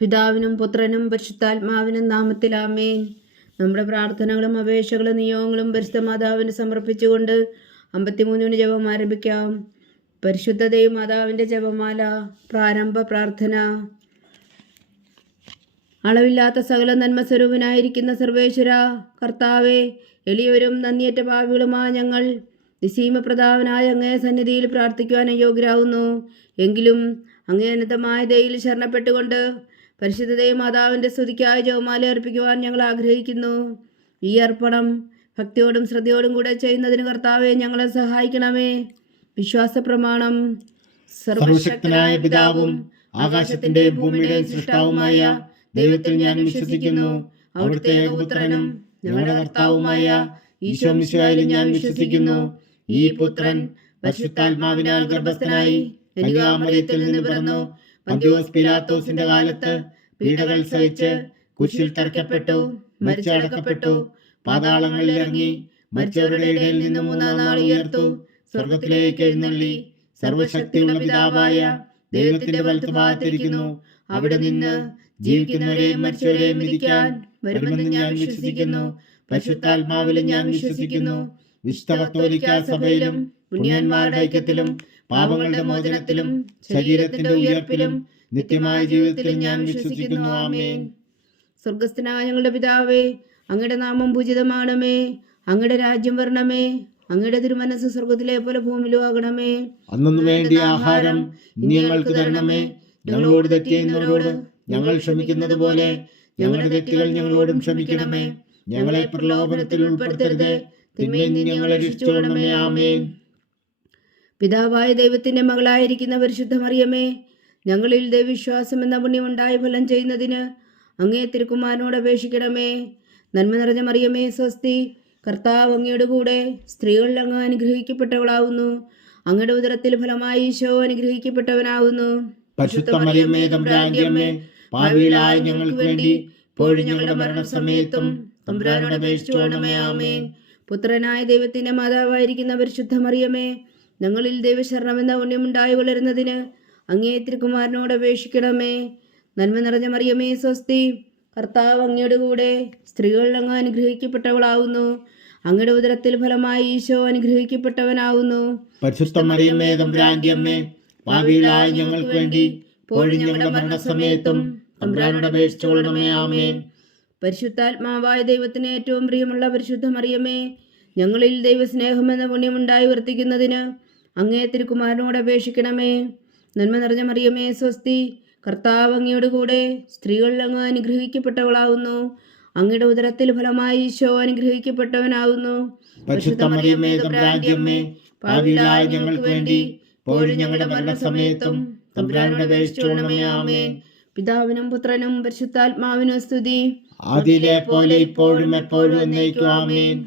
പിതാവിനും പുത്രനും പരിശുദ്ധാത്മാവിനും നാമത്തിൽ ആമേൻ. നമ്മുടെ പ്രാർത്ഥനകളും അപേക്ഷകളും നിയോഗങ്ങളും പരിശുദ്ധ മാതാവിന് സമർപ്പിച്ചുകൊണ്ട് 53 ജപം ആരംഭിക്കാം. പരിശുദ്ധ ദൈവമാതാവിൻ്റെ ജപമാല. പ്രാരംഭ പ്രാർത്ഥന. അളവില്ലാത്ത സകല നന്മ സ്വരൂപനായിരിക്കുന്ന സർവേശ്വര കർത്താവെ, എളിയവരും നന്ദിയേറ്റ പാപികളുമായ ഞങ്ങൾ നിസീമപ്രതാപനായ അങ്ങേ സന്നിധിയിൽ പ്രാർത്ഥിക്കുവാൻ അയോഗ്യരാകുന്നു. എങ്കിലും അങ്ങേ അനന്തമായ ദയയിൽ ശരണപ്പെട്ടുകൊണ്ട് പരിശുദ്ധ ദൈവമാതാവിൻ്റെ സ്തുതിക്കായി ജപമാല അർപ്പിക്കുവാൻ ഞങ്ങൾ ആഗ്രഹിക്കുന്നു. ഈ അർപ്പണം ഭക്തിയോടും ശ്രദ്ധയോടും കൂടെ ചെയ്യുന്നതിന് കർത്താവെ ഞങ്ങളെ സഹായിക്കണമേ. വിശ്വാസ പ്രമാണം. സർവശക്തനായ പിതാവും ആകാശത്തിന്റെയും ഭൂമിയുടെയും സൃഷ്ടാവുമായ ദൈവത്തിൽ ഞാൻ വിശ്വസിക്കുന്നു. അവിടുത്തെ ഏകപുത്രനും ഞങ്ങളുടെ കർത്താവുമായ ഈശോ മിശിഹായിൽ ഞാൻ വിശ്വസിക്കുന്നു. ഈ പുത്രൻ പരിശുദ്ധാത്മാവിനാൽ ഗർഭസ്ഥനായി കന്യകാമറിയത്തിൽ നിന്ന് പിറന്നു. പന്തിയോസ് പിലാത്തോസിന്റെ കാലത്ത് പീഡകൾ സഹിച്ച് കുരിശിൽ തറയ്ക്കപ്പെട്ടു, മരിച്ചടക്കപ്പെട്ടു, പാതാളങ്ങളിൽ ഇറങ്ങി, മരിച്ചവരുടെ ഇടയിൽ നിന്ന് 3-ാം നാൾ ഉയർത്തു, സ്വർഗത്തിലേക്ക് എഴുന്നള്ളി, സർവശക്തിയുള്ള പിതാവായ ദൈവത്തിന്റെ വലത്തുഭാഗത്തിരിക്കുന്നു. അവിടെ നിന്ന് ജീവിക്കുന്നവരെയും മരിച്ചവരെയും വിധിക്കാൻ വരുമെന്ന് ഞാൻ വിശ്വസിക്കുന്നു. പരിശുദ്ധാത്മാവിലും ഞാൻ വിശ്വസിക്കുന്നു. വിശുദ്ധ കത്തോലിക്കാ സഭയിലും പുണ്യന്മാരുടെ ഐക്യത്തിലും പാപങ്ങളുടെ മോചനത്തിലും ശരീരത്തിന്റെ ഉയർപ്പിലും നിത്യമായ ജീവിതത്തിലും ഞാൻ വിശ്വസിക്കുന്നു. ആമേൻ. സ്വർഗസ്ഥനായ ഞങ്ങളുടെ പിതാവേ, അങ്ങയുടെ നാമം പൂജിതമാണമേ. അങ്ങയുടെ രാജ്യം വരണമേ. അങ്ങയുടെ തിരുമനസ് സ്വർഗത്തിലെ പോലെ ഭൂമിയിലും ആകണമേ. അന്നു വേണ്ടിയ ആഹാരം ഇനി ഞങ്ങൾക്ക് തരണമേ. ഞങ്ങളോട് തെറ്റ് ചെയ്യുന്നവരോട് ഞങ്ങൾ ക്ഷമിക്കുന്നത് പോലെ ഞങ്ങളുടെ തെറ്റുകൾ ഞങ്ങളോടും ക്ഷമിക്കണമേ. ഞങ്ങളെ പ്രലോഭനത്തിൽ ഉൾപ്പെടുത്തരുതേ, തിന്മയിൽ നിന്ന് ഞങ്ങളെ രക്ഷിച്ചുകൊള്ളണമേ. ആമേൻ. പിതാവായ ദൈവത്തിന്റെ മകളായിരിക്കുന്ന പരിശുദ്ധ മറിയമേ, ഞങ്ങളിൽ ദൈവവിശ്വാസം എന്ന പുണ്യമുണ്ടായി ഫലം ചെയ്യുന്നതിന് അങ്ങേ തിരുക്കുമാരനോട് അപേക്ഷിക്കണമേ. നന്മ നിറഞ്ഞ മറിയമേ സ്വസ്തി, കർത്താവ് അങ്ങയുടെ കൂടെ സ്ത്രീകളിൽ അങ്ങ് അനുഗ്രഹിക്കപ്പെട്ടവളാവുന്നു. അങ്ങയുടെ ഉദരത്തിൽ ഫലമായി ഈശോ അനുഗ്രഹിക്കപ്പെട്ടവനാകുന്നു. പരിശുദ്ധ മറിയമേ തമ്പുരാന്റെ അമ്മേ, പാപികളായ ഞങ്ങൾക്ക് വേണ്ടി ഇപ്പോഴും ഞങ്ങളുടെ മരണസമയത്തും തമ്പുരാനോട് അപേക്ഷിച്ചുകൊള്ളണമേ. ആമേൻ. പുത്രനായ ദൈവത്തിന്റെ മാതാവായിരിക്കുന്ന പരിശുദ്ധ മറിയമേ, ഞങ്ങളിൽ ദൈവശരണമെന്ന പുണ്യമുണ്ടായി വളരുന്നതിന് അങ്ങേ തിരുക്കുമാരനോട് അപേക്ഷിക്കണമേ. നന്മ നിറഞ്ഞ മറിയമേ സ്വസ്തി, കർത്താവ് അങ്ങയുടെ കൂടെ സ്ത്രീകളിൽ അങ്ങ് അനുഗ്രഹിക്കപ്പെട്ടവളാവുന്നു. അങ്ങയുടെ ഉദരത്തിൽ ഫലമായി ഈശോ അനുഗ്രഹിക്കപ്പെട്ടവനാവുന്നു. പരിശുദ്ധ മറിയമേ തമ്പുരാന്റെ അമ്മേ, പാപികളായ ഞങ്ങൾക്ക് വേണ്ടി ഇപ്പോഴും ഞങ്ങളുടെ മരണസമയത്തും തമ്പുരാനോട് അപേക്ഷിച്ചുകൊള്ളണമേ. ആമേൻ. പരിശുദ്ധാത്മാവായ ദൈവത്തിന് ഏറ്റവും പ്രിയമുള്ള പരിശുദ്ധ മറിയമേ, ഞങ്ങളിൽ ദൈവസ്നേഹമെന്ന പുണ്യമുണ്ടായി വർത്തിക്കുന്നതിന് അങ്ങേ തിരുക്കുമാരനോട് അപേക്ഷിക്കണമേ. നന്മ നിറഞ്ഞ മറിയമേ സ്വസ്തി, കർത്താവ് അങ്ങയുടെ കൂടെ സ്ത്രീകളിൽ അങ്ങ് അനുഗ്രഹിക്കപ്പെട്ടവളാവുന്നു. അങ്ങയുടെ ഉദരത്തിൽ ഫലമായി ഈശോ അനുഗ്രഹിക്കപ്പെട്ടവനാവുന്നു. പരിശുദ്ധ മറിയമേ തമ്പുരാന്റെ അമ്മേ, പാപികളായ ഞങ്ങൾക്ക് വേണ്ടി ഇപ്പോഴും ഞങ്ങളുടെ മരണസമയത്തും തമ്പുരാനോട് അപേക്ഷിച്ചുകൊള്ളണമേ. ആമേൻ. പിതാവിനും പുത്രനും പരിശുദ്ധാത്മാവിനും സ്തുതി, ആദിയിലെ പോലെ ഇപ്പോഴും എപ്പോഴും എന്നേക്കും. ആമേൻ.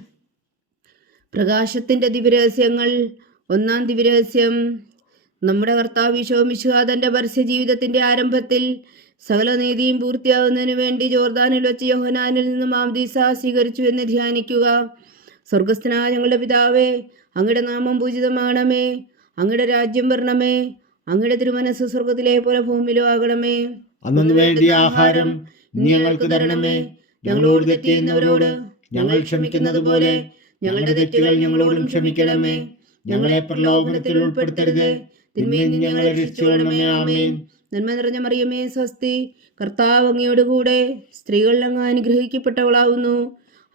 പ്രകാശത്തിന്റെ ദിവ്യരഹസ്യങ്ങൾ. 1-ാം ദിവ്യരഹസ്യം. നമ്മുടെ കർത്താവ് ഈശോ മിശിഹാ തന്റെ പരസ്യ ജീവിതത്തിന്റെ ആരംഭത്തിൽ സകല നീതിയും പൂർത്തിയാകുന്നതിന് വേണ്ടി ജോർദാനിൽ വെച്ച് യോഹന്നാനിൽ നിന്ന് മാംദീസ സ്വീകരിച്ചു എന്ന് ധ്യാനിക്കുക. സ്വർഗസ്ഥനായ ഞങ്ങളുടെ പിതാവേ, അങ്ങയുടെ നാമം പൂജിതമാകണമേ. അങ്ങയുടെ രാജ്യം വരണമേ. അങ്ങയുടെ തിരുമനസ് സ്വർഗത്തിലെ പോലെ ഭൂമിയിലും ആകണമേ. അന്നു വേണ്ടിയ ആഹാരം ഇനി ഞങ്ങൾക്ക് തരണമേ. ഞങ്ങളോട് തെറ്റ് ചെയ്യുന്നവരോട് ഞങ്ങൾ ക്ഷമിക്കുന്നത് പോലെ ഞങ്ങളുടെ തെറ്റുകൾ ഞങ്ങളോടും ക്ഷമിക്കണമേ. ഞങ്ങളെ പ്രലോഭനത്തിൽ ഉൾപ്പെടുത്തരുത്, തിന്മയിൽ നിന്ന് ഞങ്ങളെ രക്ഷിച്ചുകൊള്ളണമേ. ആമേൻ. നന്മ നിറഞ്ഞ മറിയമേ സ്വസ്തി, കർത്താവ് അങ്ങയുടെ കൂടെ സ്ത്രീകളിൽ അങ്ങ് അനുഗ്രഹിക്കപ്പെട്ടവളാവുന്നു.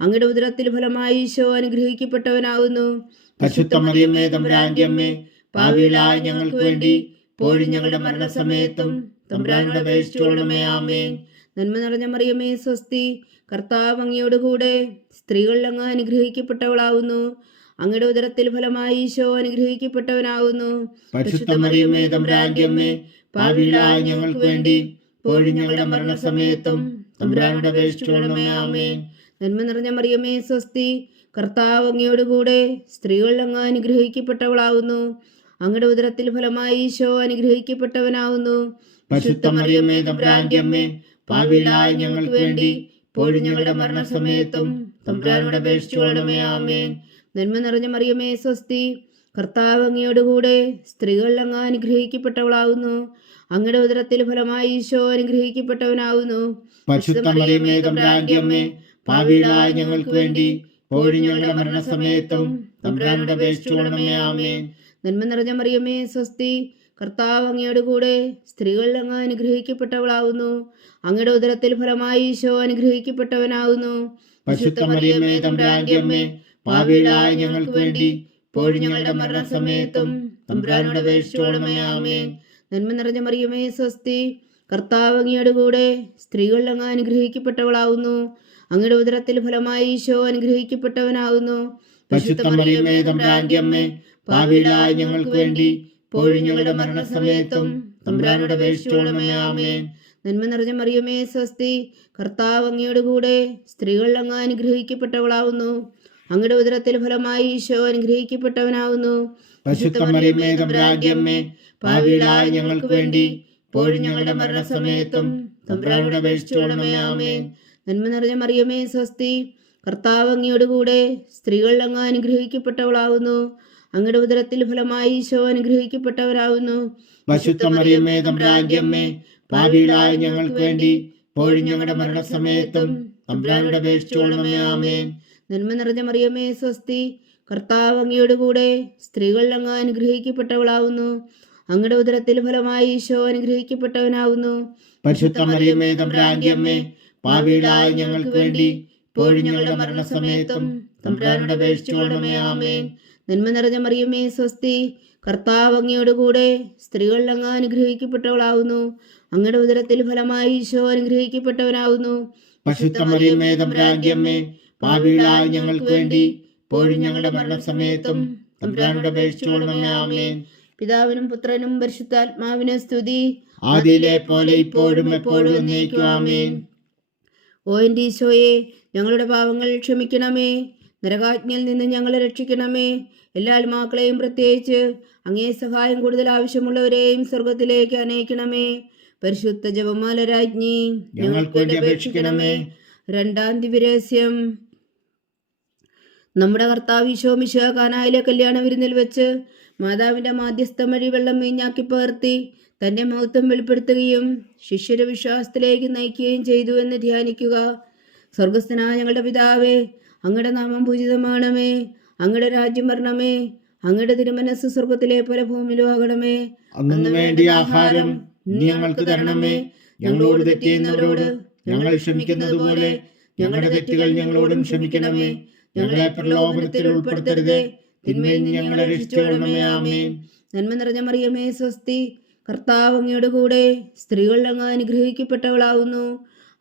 അങ്ങയുടെ ഉദരത്തിൽ ഫലമായി ഈശോ അനുഗ്രഹിക്കപ്പെട്ടവനാകുന്നു. പരിശുദ്ധ മറിയമേ തമ്പുരാന്റെ അമ്മേ, പാപികളായ ഞങ്ങൾക്ക് വേണ്ടി ഇപ്പോഴും ഞങ്ങളുടെ മരണസമയത്തും തമ്പുരാനോട് അപേക്ഷിച്ചുകൊള്ളണമേ. ആമേൻ. നന്മ നിറഞ്ഞ മറിയമേ സ്വസ്തി, കർത്താവ് അങ്ങയുടെ കൂടെ സ്ത്രീകളിൽ അങ്ങ് അനുഗ്രഹിക്കപ്പെട്ടവളാവുന്നു. അങ്ങയുടെ ഉദരത്തിൽ ഫലമായി ഈശോ അനുഗ്രഹിക്കപ്പെട്ടവനാകുന്നു. പരിശുദ്ധ മറിയമേ തമ്പുരാന്റെ അമ്മേ, പാപികളായ ഞങ്ങൾക്ക് വേണ്ടി ഇപ്പോഴും ഞങ്ങളുടെ മരണസമയത്തും തമ്പുരാനോട് അപേക്ഷിച്ചുകൊള്ളണമേ. ആമേൻ. നന്മ നിറഞ്ഞ മറിയമേ സ്വസ്തി, കർത്താവ് അങ്ങയുടെ കൂടെ സ്ത്രീകളിൽ അങ്ങ് അനുഗ്രഹിക്കപ്പെട്ടവളാവുന്നു. അങ്ങയുടെ ഉദരത്തിൽ ഫലമായി ഈശോ അനുഗ്രഹിക്കപ്പെട്ടവനാവുന്നു. പരിശുദ്ധ മറിയമേ തമ്പുരാന്റെ അമ്മേ, പാപികളായ ഞങ്ങൾക്ക് വേണ്ടി ഇപ്പോഴും ഞങ്ങളുടെ മരണസമയത്തും തമ്പുരാനോട് അപേക്ഷിച്ചുകൊള്ളണമേ. ആമേൻ. നന്മ നിറഞ്ഞ മറിയമേ സ്വസ്തി, കർത്താവ് അങ്ങയുടെ കൂടെ സ്ത്രീകളിൽ അങ്ങ് അനുഗ്രഹിക്കപ്പെട്ടവളാവുന്നു. അങ്ങയുടെ ഉദരത്തിൽ ഫലമായി ഈശോ അനുഗ്രഹിക്കപ്പെട്ടവനാവുന്നു. പരിശുദ്ധ മറിയമേ തമ്പുരാന്റെ അമ്മേ, പാപികളായ ഞങ്ങൾക്ക് വേണ്ടി ഇപ്പോഴും ഞങ്ങളുടെ മരണസമയത്തും തമ്പുരാനോട് അപേക്ഷിച്ചുകൊള്ളണമേ. ആമേൻ. നന്മ നിറഞ്ഞ മറിയമേ സ്വസ്തി, കർത്താവ് അങ്ങയുടെ കൂടെ സ്ത്രീകളിൽ അങ്ങ് അനുഗ്രഹിക്കപ്പെട്ടവളാവുന്നു. അങ്ങയുടെ ഉദരത്തിൽ ഫലമായി ഈശോ അനുഗ്രഹിക്കപ്പെട്ടവനാവുന്നു. പരിശുദ്ധ മറിയമേ തമ്പുരാന്റെ അമ്മേ, പാപികളായ ഞങ്ങൾക്ക് വേണ്ടി ഇപ്പോഴും ഞങ്ങളുടെ മരണസമയത്തും തമ്പുരാനോട് അപേക്ഷിച്ചുകൊള്ളണമേ. ആമേൻ. നന്മ നിറഞ്ഞ മറിയമേ സ്വസ്തി, കർത്താവ് അങ്ങയുടെ കൂടെ സ്ത്രീകളിൽ അങ്ങ് അനുഗ്രഹിക്കപ്പെട്ടവളാവുന്നു. അങ്ങയുടെ ഉദരത്തിൽ ഫലമായി ഈശോ അനുഗ്രഹിക്കപ്പെട്ടവനാവുന്നു. പരിശുദ്ധ മറിയമേ തമ്പുരാന്റെ അമ്മേ, പാപികളായ ഞങ്ങൾക്ക് വേണ്ടി ഇപ്പോഴും ഞങ്ങളുടെ മരണസമയത്തും തമ്പുരാനോട് അപേക്ഷിച്ചുകൊള്ളണമേ. ആമേൻ. നന്മ നിറഞ്ഞ മറിയമേ സ്വസ്തി, കർത്താവ് അങ്ങയുടെ കൂടെ സ്ത്രീകളിൽ അങ്ങ് അനുഗ്രഹിക്കപ്പെട്ടവളാവുന്നു. അങ്ങയുടെ ഉദരത്തിൽ ഫലമായി ഈശോ അനുഗ്രഹിക്കപ്പെട്ടവനാവുന്നു. പരിശുദ്ധ മറിയമേ തമ്പുരാന്റെ അമ്മേ, പാപികളായ ഞങ്ങൾക്ക് വേണ്ടി ഇപ്പോഴും ഞങ്ങളുടെ മരണസമയത്തും തമ്പുരാനോട് അപേക്ഷിച്ചുകൊള്ളണമേ. ആമേൻ. നന്മ നിറഞ്ഞ മറിയമേ സ്വസ്തി, കർത്താവ് അങ്ങയുടെ കൂടെ സ്ത്രീകളിൽ അങ്ങ് അനുഗ്രഹിക്കപ്പെട്ടവളാവുന്നു. അങ്ങയുടെ ഉദരത്തിൽ ഫലമായി ഈശോ അനുഗ്രഹിക്കപ്പെട്ടവരാവുന്നു. പരിശുദ്ധ മറിയമേ തമ്പുരാന്റെ അമ്മേ, പാപികളായ ഞങ്ങൾക്ക് വേണ്ടി ഇപ്പോഴും ഞങ്ങളുടെ മരണസമയത്തും തമ്പുരാനോട് അപേക്ഷിച്ചുകൊള്ളണമേ. ആമേൻ. നന്മ നിറഞ്ഞ മറിയമേ സ്വസ്തി, കർത്താവ് അങ്ങയുടെ കൂടെ സ്ത്രീകളിൽ അങ്ങ് അനുഗ്രഹിക്കപ്പെട്ടവളാവുന്നു. അങ്ങയുടെ ഉദരത്തിൽ ഫലമായി ഈശോ അനുഗ്രഹിക്കപ്പെട്ടവനാവുന്നു. പരിശുദ്ധ മറിയമേ തമ്പുരാന്റെ അമ്മേ, പാപികളായ ഞങ്ങൾക്ക് വേണ്ടി ഇപ്പോഴും ഞങ്ങളുടെ മരണസമയത്തും തമ്പുരാനോട് അപേക്ഷിച്ചുകൊള്ളണമേ. ആമേൻ. നന്മ നിറഞ്ഞ മറിയമേ സ്വസ്തി, കർത്താവ് അങ്ങയുടെ കൂടെ സ്ത്രീകളിൽ അങ്ങ് അനുഗ്രഹിക്കപ്പെട്ടവളാവുന്നു. അങ്ങയുടെ ഉദരത്തിൽ ഫലമായി ഈശോ അനുഗ്രഹിക്കപ്പെട്ടവനാവുന്നു. പരിശുദ്ധ മറിയമേ തമ്പുരാന്റെ അമ്മേ, പാപികളായ ഞങ്ങൾക്ക് വേണ്ടി ഇപ്പോഴും ഞങ്ങളുടെ മരണസമയത്തും തമ്പുരാനോട് അപേക്ഷിച്ചുകൊള്ളണമേ. ആമേൻ. പിതാവിനും പുത്രനും പരിശുദ്ധാത്മാവിനും സ്തുതി, ആദിയിലെ പോലെ ഇപ്പോഴും എപ്പോഴും എന്നേക്കും. ആമേൻ. ഓ എൻ്റെ ഈശോയെ, ഞങ്ങളുടെ പാവങ്ങൾ ക്ഷമിക്കണമേ. നരകാജ്ഞയിൽ നിന്ന് ഞങ്ങളെ രക്ഷിക്കണമേ. എല്ലാ ആത്മാക്കളെയും, പ്രത്യേകിച്ച് അങ്ങേ സഹായം കൂടുതൽ ആവശ്യമുള്ളവരെയും സ്വർഗത്തിലേക്ക് അനയിക്കണമേ. പരിശുദ്ധ ജപമാല രാജ്ഞി, ഞങ്ങൾക്ക് വേണ്ടി അപേക്ഷിക്കണമേ. രണ്ടാം ദിവ്യരഹസ്യം. നമ്മുടെ കർത്താവ് ഈശോ മിശിഹാ കാനായിലെ കല്യാണ വിരുന്നിൽ വെച്ച് മാതാവിൻ്റെ മാധ്യസ്ഥം വഴി വെള്ളം വീഞ്ഞാക്കി പകർത്തി തൻ്റെ മഹത്വം വെളിപ്പെടുത്തുകയും ശിഷ്യരെ വിശ്വാസത്തിലേക്ക് നയിക്കുകയും ചെയ്തു എന്ന് ധ്യാനിക്കുക. സ്വർഗസ്ഥനായ ഞങ്ങളുടെ പിതാവേ, അങ്ങയുടെ നാമം പൂജിതമാണമേ. അങ്ങയുടെ രാജ്യം വരണമേ. അങ്ങയുടെ തിരുമനസ് സ്വർഗത്തിലെ പോലെ ഭൂമിയിലും ആകണമേ. അന്നു വേണ്ടി ആഹാരം നീ ഞങ്ങൾക്ക് തരണമേ. ഞങ്ങളോട് തെറ്റ് ചെയ്യുന്നവരോട് ഞങ്ങൾ ക്ഷമിക്കുന്നത് പോലെ ഞങ്ങളുടെ തെറ്റുകൾ ഞങ്ങളോടും ക്ഷമിക്കണമേ. ഞങ്ങളെ പ്രലോഭനത്തിൽ ഉൾപ്പെടുത്തരുതേ, തിന്മയിൽ നിന്ന് ഞങ്ങളെ രക്ഷിച്ചുകൊള്ളണമേ. ആമേൻ. നന്മ നിറഞ്ഞ മറിയമേ സ്വസ്തി, കർത്താവ് അങ്ങയുടെ കൂടെ സ്ത്രീകളിൽ അങ്ങ് അനുഗ്രഹിക്കപ്പെട്ടവളാവുന്നു.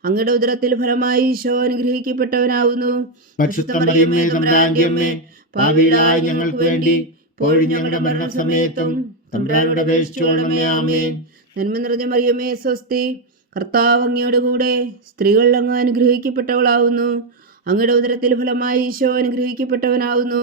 അങ്ങയുടെ ഉദരത്തിൽ ഫലമായി ഈശോ അനുഗ്രഹിക്കപ്പെട്ടവനാവുന്നു. പരിശുദ്ധ മറിയമേ തമ്പുരാന്റെ അമ്മേ, പാപികളായ ഞങ്ങൾക്ക് വേണ്ടി ഇപ്പോഴും ഞങ്ങളുടെ മരണസമയത്തും തമ്പുരാനോട് അപേക്ഷിച്ചുകൊള്ളണമേ. ആമേൻ. നന്മ നിറഞ്ഞ മറിയമേ സ്വസ്തി, കർത്താവ് അങ്ങയുടെ കൂടെ സ്ത്രീകളിൽ അങ്ങ് അനുഗ്രഹിക്കപ്പെട്ടവളാവുന്നു. അങ്ങയുടെ ഉദരത്തിൽ ഫലമായി ഈശോ അനുഗ്രഹിക്കപ്പെട്ടവനാവുന്നു.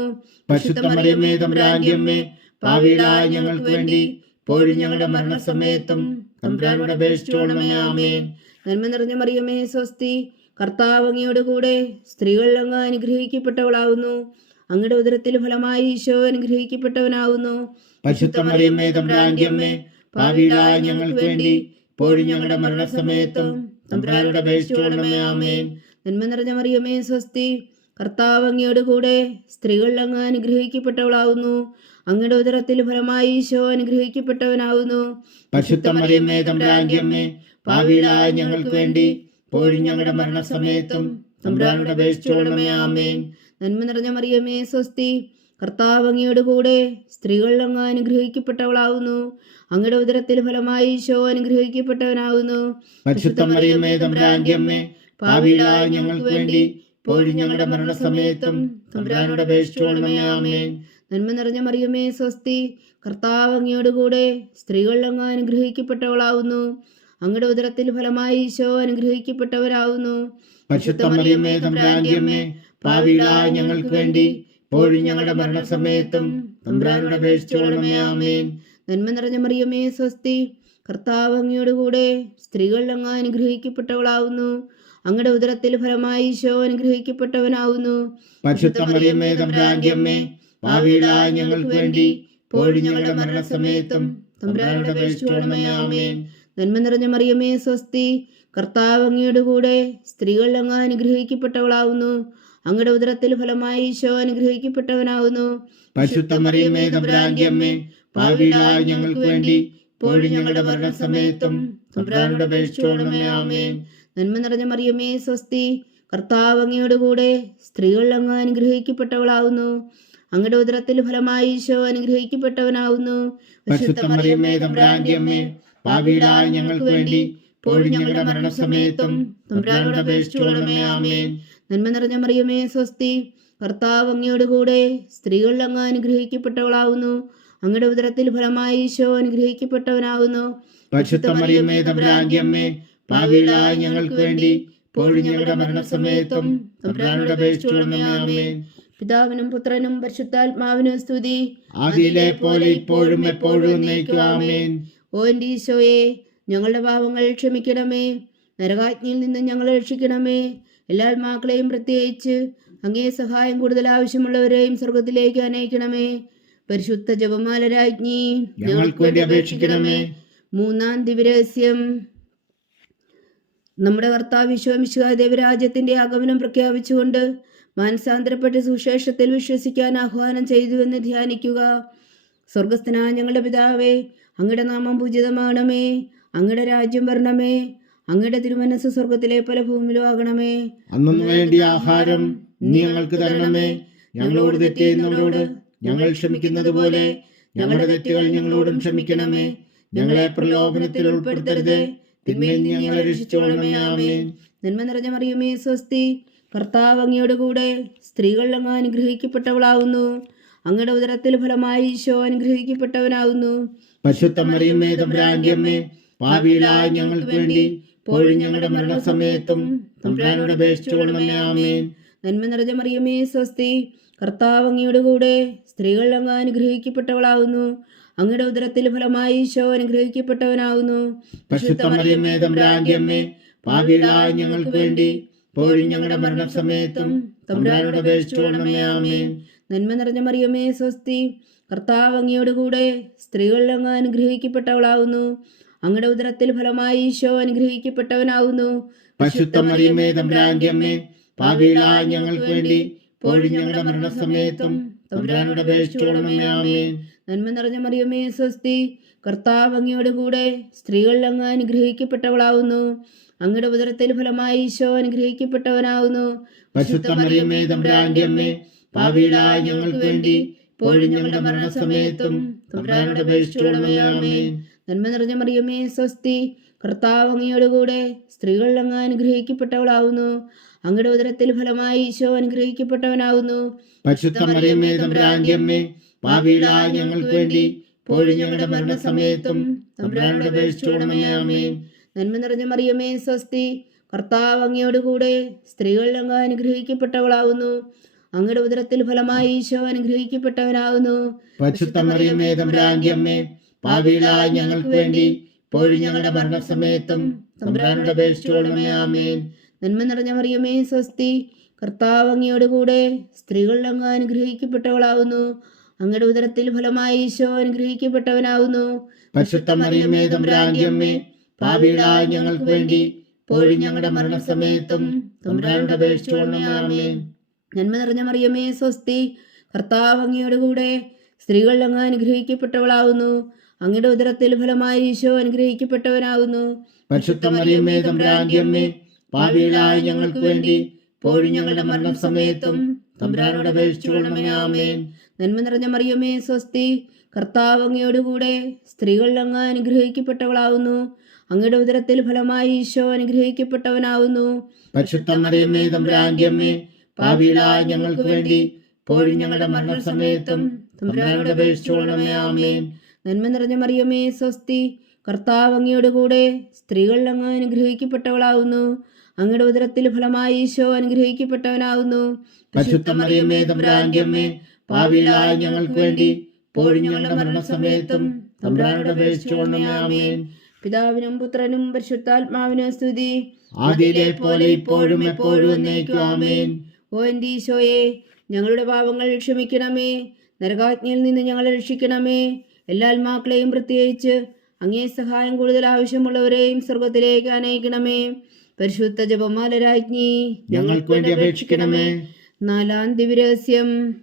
പരിശുദ്ധ മറിയമേ തമ്പുരാന്റെ അമ്മേ, പാപികളായ ഞങ്ങൾക്ക് വേണ്ടി ഇപ്പോഴും ഞങ്ങളുടെ മരണസമയത്തും തമ്പുരാനോട് അപേക്ഷിച്ചുകൊള്ളണമേ. ആമേൻ. നന്മ നിറഞ്ഞ മറിയമേ സ്വസ്തി, കർത്താവ് അങ്ങയുടെ കൂടെ സ്ത്രീകളിൽ അങ്ങ് അനുഗ്രഹിക്കപ്പെട്ടവളാവുന്നു. അങ്ങയുടെ ഉദരത്തിൽ ഫലമായി ഈശോ അനുഗ്രഹിക്കപ്പെട്ടവനാവുന്നു. പരിശുദ്ധ മറിയമേ തമ്പുരാന്റെ അമ്മേ, പാപികളായ ഞങ്ങൾക്ക് വേണ്ടി ഇപ്പോഴും ഞങ്ങളുടെ മരണസമയത്തും തമ്പുരാനോട് അപേക്ഷിച്ചുകൊള്ളണമേ. ആമേൻ. നന്മ നിറഞ്ഞ മറിയമേ സ്വസ്തി, കർത്താവ് അങ്ങയുടെ കൂടെ സ്ത്രീകളിൽ അങ്ങ് അനുഗ്രഹിക്കപ്പെട്ടവളാവുന്നു. അങ്ങയുടെ ഉദരത്തിൽ ഫലമായി ഈശോ അനുഗ്രഹിക്കപ്പെട്ടവനാവുന്നു. പരിശുദ്ധ മറിയമേ തമ്പുരാന്റെ അമ്മേ, പാപികളായ ഞങ്ങൾക്ക് വേണ്ടി ഇപ്പോഴും ഞങ്ങളുടെ മരണസമയത്തും തമ്പുരാനോട് അപേക്ഷിച്ചുകൊള്ളണമേ. ആമേൻ. നന്മ നിറഞ്ഞ മറിയമേ സ്വസ്തി, കർത്താവ് അങ്ങയുടെ കൂടെ സ്ത്രീകളിൽ അങ്ങ് അനുഗ്രഹിക്കപ്പെട്ടവളാവുന്നു. അങ്ങയുടെ ഉദരത്തിൽ ഫലമായി ഈശോ അനുഗ്രഹിക്കപ്പെട്ടവനാവുന്നു. പരിശുദ്ധ മറിയമേ തമ്പുരാന്റെ അമ്മേ, പാപികളായ ഞങ്ങൾക്ക് വേണ്ടി ഇപ്പോഴും ഞങ്ങളുടെ മരണസമയത്തും തമ്പുരാനോട് അപേക്ഷിച്ചുകൊള്ളണമേ. ആമേൻ. നന്മ നിറഞ്ഞ മറിയമേ സ്വസ്തി, കർത്താവ് അങ്ങയുടെ കൂടെ സ്ത്രീകളിൽ അങ്ങ് അനുഗ്രഹിക്കപ്പെട്ടവളാവുന്നു. അങ്ങയുടെ ഉദരത്തിൽ ഫലമായി ഈശോ അനുഗ്രഹിക്കപ്പെട്ടവരാവുന്നു. പരിശുദ്ധ മറിയമേ തമ്പുരാന്റെ അമ്മേ, പാപികളായ ഞങ്ങൾക്ക് വേണ്ടി ഇപ്പോഴും ഞങ്ങളുടെ മരണസമയത്തും തമ്പുരാനോട് അപേക്ഷിച്ചുകൊള്ളണമേ. ആമേൻ. നന്മ നിറഞ്ഞ മറിയമേ സ്വസ്തി, കർത്താവ് അങ്ങയുടെ കൂടെ സ്ത്രീകളിൽ അങ്ങ് അനുഗ്രഹിക്കപ്പെട്ടവളാവുന്നു. അങ്ങയുടെ ഉദരത്തിൽ ഫലമായി ഈശോ അനുഗ്രഹിക്കപ്പെട്ടവനാവുന്നു. പരിശുദ്ധ മറിയമേ തമ്പുരാന്റെ അമ്മേ, പാപികളായ ഞങ്ങൾക്ക് വേണ്ടി ഇപ്പോഴും ഞങ്ങളുടെ മരണസമയത്തും തമ്പുരാനോട് അപേക്ഷിച്ചുകൊള്ളണമേ. ആമേൻ. നന്മ നിറഞ്ഞ മറിയമേ സ്വസ്തി, കർത്താവ് അങ്ങയുടെ കൂടെ, സ്ത്രീകൾ അങ്ങ് അനുഗ്രഹിക്കപ്പെട്ടവളാവുന്നു. അങ്ങയുടെ ഉദരത്തിൽ ഫലമായി ഈശോ അനുഗ്രഹിക്കപ്പെട്ടവനാവുന്നു. പരിശുദ്ധ മറിയമേ തമ്പുരാന്റെ അമ്മേ, പാപികളായ ഞങ്ങൾക്ക് വേണ്ടി ഇപ്പോഴും ഞങ്ങളുടെ മരണസമയത്തും തമ്പുരാനോട് അപേക്ഷിച്ചുകൊള്ളണമേ. ആമേൻ. നന്മ നിറഞ്ഞ മറിയമേ സ്വസ്തി, കർത്താവ് അങ്ങയുടെ കൂടെ, സ്ത്രീകൾ അങ്ങ് അനുഗ്രഹിക്കപ്പെട്ടവളാവുന്നു. അങ്ങയുടെ ഉദരത്തിൽ ഫലമായി ഈശോ അനുഗ്രഹിക്കപ്പെട്ടവനാവുന്നു. പരിശുദ്ധ മറിയമേ തമ്പുരാന്റെ അമ്മേ, പാപികളായ ഞങ്ങൾക്ക് വേണ്ടി ഇപ്പോഴും ഞങ്ങളുടെ മരണസമയത്തും തമ്പുരാനോട് അപേക്ഷിച്ചുകൊള്ളണമേ. ആമേൻ. നന്മ നിറഞ്ഞ മറിയമേ സ്വസ്തി, കർത്താവ് അങ്ങയുടെ കൂടെ, സ്ത്രീകൾ അങ്ങ് അനുഗ്രഹിക്കപ്പെട്ടവളാവുന്നു. അങ്ങയുടെ ഉദരത്തിൽ ഫലമായി ഈശോ അനുഗ്രഹിക്കപ്പെട്ടവനാവുന്നു. പരിശുദ്ധ മറിയമേ തമ്പുരാന്റെ അമ്മേ, പാപികളായ ഞങ്ങൾക്ക് വേണ്ടി ഇപ്പോഴും ഞങ്ങളുടെ മരണസമയത്തും തമ്പുരാനോട് അപേക്ഷിച്ചുകൊള്ളണമേ. ആമേൻ. പിതാവിനും പുത്രനും പരിശുദ്ധാത്മാവിനും സ്തുതി, ആദിയിലെ പോലെ ഇപ്പോഴും എപ്പോഴും എന്നേക്കും. ആമേൻ. ഓ എൻ്റെ ഈശോയെ, ഞങ്ങളുടെ പാപങ്ങൾ ക്ഷമിക്കണമേ, നരകാജ്ഞയിൽ നിന്ന് ഞങ്ങളെ രക്ഷിക്കണമേ. എല്ലാ ആത്മാക്കളെയും പ്രത്യേകിച്ച് അങ്ങേ സഹായം കൂടുതൽ ആവശ്യമുള്ളവരെയും സ്വർഗത്തിലേക്ക് അനയിക്കണമേ. പരിശുദ്ധ ജപമാല രാജ്ഞി, ഞങ്ങൾക്ക് വേണ്ടി അപേക്ഷിക്കണമേ. മൂന്നാം ദിവരഹസ്യം. നമ്മുടെ കർത്താവ് ഈശോ മിശിഹാ ദൈവരാജ്യത്തിന്റെ ആഗമനം പ്രഖ്യാപിച്ചുകൊണ്ട് മാനസാന്തരപ്പെട്ട് സുവിശേഷത്തിൽ വിശ്വസിക്കാൻ ആഹ്വാനം ചെയ്തുവെന്ന് ധ്യാനിക്കുക. സ്വർഗസ്ഥനായ ഞങ്ങളുടെ പിതാവേ, അങ്ങയുടെ നാമം പൂജിതമാകണമേ. അങ്ങയുടെ രാജ്യം വരണമേ. അങ്ങയുടെ തിരുമനസ് സ്വർഗത്തിലെ പോലെ ഭൂമിയിലും ആകണമേ. അന്നു വേണ്ടി ആഹാരം നീ ഞങ്ങൾക്ക് തരണമേ. ഞങ്ങളോട് തെറ്റ് ചെയ്യുന്നവരോട് ഞങ്ങൾ ക്ഷമിക്കുന്നത് പോലെ ഞങ്ങളുടെ തെറ്റുകൾ ഞങ്ങളോടും ക്ഷമിക്കണമേ. ഞങ്ങളെ പ്രലോഭനത്തിൽ ഉൾപ്പെടുത്തരുത്, തിന്മയിൽ നിന്ന് ഞങ്ങളെ രക്ഷിച്ചുകൊള്ളണമേ. ആമേൻ. നന്മ നിറഞ്ഞ മറിയമേ സ്വസ്തി, കർത്താവ് അങ്ങയുടെ കൂടെ, സ്ത്രീകൾ അങ്ങ് അനുഗ്രഹിക്കപ്പെട്ടവളാവുന്നു. അങ്ങയുടെ ഉദരത്തിൽ ഫലമായി ഈശോ അനുഗ്രഹിക്കപ്പെട്ടവനാവുന്നു. പരിശുദ്ധ മറിയമേ തമ്പുരാന്റെ അമ്മേ, പാപികളായ ഞങ്ങൾക്ക് വേണ്ടി ഇപ്പോഴും ഞങ്ങളുടെ മരണസമയത്തും തമ്പുരാനോട് അപേക്ഷിച്ചുകൊള്ളണമേ. ആമേൻ. നന്മ നിറഞ്ഞ മറിയമേ സ്വസ്തി, കർത്താവ് അങ്ങയുടെ കൂടെ, സ്ത്രീകൾ അങ്ങ് അനുഗ്രഹിക്കപ്പെട്ടവളാവുന്നു. അങ്ങയുടെ ഉദരത്തിൽ ഫലമായി ഈശോ അനുഗ്രഹിക്കപ്പെട്ടവനാവുന്നു. പരിശുദ്ധ മറിയമേ തമ്പുരാന്റെ അമ്മേ, പാപികളായ ഞങ്ങൾക്ക് വേണ്ടി ഇപ്പോഴും ഞങ്ങളുടെ മരണസമയത്തും തമ്പുരാനോട് അപേക്ഷിച്ചുകൊള്ളണമേ. ആമേൻ. നന്മ നിറഞ്ഞ മറിയമേ സ്വസ്തി, കർത്താവ് അങ്ങയുടെ കൂടെ, സ്ത്രീകൾ അങ്ങ് അനുഗ്രഹിക്കപ്പെട്ടവളാവുന്നു. അങ്ങയുടെ ഉദരത്തിൽ ഫലമായി ഈശോ അനുഗ്രഹിക്കപ്പെട്ടവനാവുന്നു. പരിശുദ്ധ മറിയമേ തമ്പുരാന്റെ അമ്മേ, പാപികളായ ഞങ്ങൾക്ക് വേണ്ടി ഇപ്പോഴും ഞങ്ങളുടെ മരണസമയത്തും തമ്പുരാനോട് അപേക്ഷിച്ചുകൊള്ളണമേ. ആമേൻ. നന്മ നിറഞ്ഞ മറിയമേ സ്വസ്തി, കർത്താവ് അങ്ങയുടെ കൂടെ, സ്ത്രീകൾ അങ്ങ് അനുഗ്രഹിക്കപ്പെട്ടവളാവുന്നു. അങ്ങയുടെ ഉദരത്തിൽ ഫലമായി ഈശോ അനുഗ്രഹിക്കപ്പെട്ടവനാവുന്നു. പരിശുദ്ധ മറിയമേ തമ്പുരാന്റെ അമ്മേ, പാപികളായ ഞങ്ങൾക്ക് വേണ്ടി ഇപ്പോഴും ഞങ്ങളുടെ മരണസമയത്തും തമ്പുരാനോട് അപേക്ഷിച്ചുകൊള്ളണമേ. ആമേൻ. നന്മ നിറഞ്ഞ മറിയമേ സ്വസ്തി, കർത്താവ് അങ്ങയുടെ കൂടെ, സ്ത്രീകൾ അങ്ങ് അനുഗ്രഹിക്കപ്പെട്ടവളാവുന്നു. അങ്ങയുടെ ഉദരത്തിൽ ഫലമായി ഈശോ അനുഗ്രഹിക്കപ്പെട്ടവനാവുന്നു. പരിശുദ്ധ മറിയമേ തമ്പുരാന്റെ അമ്മേ, പാപികളായ ഞങ്ങൾക്ക് വേണ്ടി ഇപ്പോഴും ഞങ്ങളുടെ മരണസമയത്തും തമ്പുരാനോട് അപേക്ഷിച്ചുകൊള്ളണമേ. ആമേൻ. നന്മ നിറഞ്ഞ മറിയമേ സ്വസ്തി, കർത്താവ് അങ്ങയുടെ കൂടെ, സ്ത്രീകൾ അങ്ങ് അനുഗ്രഹിക്കപ്പെട്ടവളാവുന്നു. അങ്ങയുടെ ഉദരത്തിൽ ഫലമായി ഈശോ അനുഗ്രഹിക്കപ്പെട്ടവനാവുന്നു. പരിശുദ്ധ മറിയമേ തമ്പുരാന്റെ അമ്മേ, പാപികളായ ഞങ്ങൾക്ക് വേണ്ടി ഇപ്പോഴും ഞങ്ങളുടെ മരണസമയത്തും തമ്പുരാനോട് അപേക്ഷിച്ചുകൊള്ളണമേ. ആമേൻ. നന്മ നിറഞ്ഞ മറിയമേ സ്വസ്തി, കർത്താവ് അങ്ങയുടെ കൂടെ, സ്ത്രീകൾ അങ്ങ് അനുഗ്രഹിക്കപ്പെട്ടവളാവുന്നു. അങ്ങയുടെ ഉദരത്തിൽ ഫലമായി ഈശോ അനുഗ്രഹിക്കപ്പെട്ടവനാവുന്നു. പരിശുദ്ധ മറിയമേ തമ്പുരാന്റെ അമ്മേ, പാപികളായ ഞങ്ങൾക്ക് വേണ്ടി ഇപ്പോഴും ഞങ്ങളുടെ മരണസമയത്തും തമ്പുരാനോട് അപേക്ഷിച്ചുകൊള്ളണമേ. ആമേൻ. നന്മ നിറഞ്ഞ മറിയമേ സ്വസ്തി, കർത്താവ് അങ്ങയുടെ കൂടെ, സ്ത്രീകൾ അങ്ങ് അനുഗ്രഹിക്കപ്പെട്ടവളാവുന്നു. അങ്ങയുടെ ഉദരത്തിൽ ഫലമായി ഈശോ അനുഗ്രഹിക്കപ്പെട്ടവനാകുന്നു. പരിശുദ്ധ മറിയമേ തമ്പുരാന്റെ അമ്മേ, പാപികളായ ഞങ്ങൾക്ക് വേണ്ടി ഇപ്പോഴും ഞങ്ങളുടെ മരണസമയത്തും തമ്പുരാനോട് അപേക്ഷിച്ചുകൊള്ളണമേ. ആമേൻ. നന്മ നിറഞ്ഞ മറിയമേ സ്വസ്തി, കർത്താവ് അങ്ങയുടെ കൂടെ, സ്ത്രീകൾ അങ്ങ് അനുഗ്രഹിക്കപ്പെട്ടവളാവുന്നു. അങ്ങയുടെ ഉദരത്തിൽ ഫലമായി ഈശോ അനുഗ്രഹിക്കപ്പെട്ടവനാവുന്നു. പരിശുദ്ധ മറിയമേ തമ്പുരാന്റെ അമ്മേ, പാപികളായ ഞങ്ങൾക്ക് വേണ്ടി ഇപ്പോഴും ഞങ്ങളുടെ മരണസമയത്തും തമ്പുരാനോട് അപേക്ഷിച്ചുകൊള്ളണമേ. ആമേൻ. നന്മ നിറഞ്ഞ മറിയമേ സ്വസ്തി, കർത്താവ് അങ്ങയുടെ കൂടെ, സ്ത്രീകൾ അങ്ങ് അനുഗ്രഹിക്കപ്പെട്ടവളാവുന്നു. അങ്ങയുടെ ഉദരത്തിൽ ഫലമായി ഈശോ അനുഗ്രഹിക്കപ്പെട്ടവനാവുന്നു. പരിശുദ്ധ മറിയമേ തമ്പുരാന്റെ അമ്മേ, പാപികളായ ഞങ്ങൾക്ക് വേണ്ടി ഇപ്പോഴും ഞങ്ങളുടെ മരണസമയത്തും തമ്പുരാനോട് അപേക്ഷിച്ചുകൊള്ളണമേ. ആമേൻ. പിതാവിനും പുത്രനും പരിശുദ്ധാത്മാവിനും സ്തുതി, ആദിയിലെ പോലെ ഇപ്പോഴും എപ്പോഴും എന്നേക്കും. ആമേൻ. ഓ എൻ്റെ ഈശോയെ, ഞങ്ങളുടെ പാപങ്ങൾ ക്ഷമിക്കണമേ, നരകാജ്ഞയിൽ നിന്ന് ഞങ്ങളെ രക്ഷിക്കണമേ. എല്ലാ ആത്മാക്കളെയും പ്രത്യേകിച്ച് അങ്ങേ സഹായം കൂടുതൽ ആവശ്യമുള്ളവരെയും സ്വർഗത്തിലേക്ക് അനയിക്കണമേ. പരിശുദ്ധ ജപമാല രാജ്ഞി ഞങ്ങൾക്ക് വേണ്ടി അപേക്ഷിക്കണമേ. നാലാം ദിവ്യരഹസ്യം.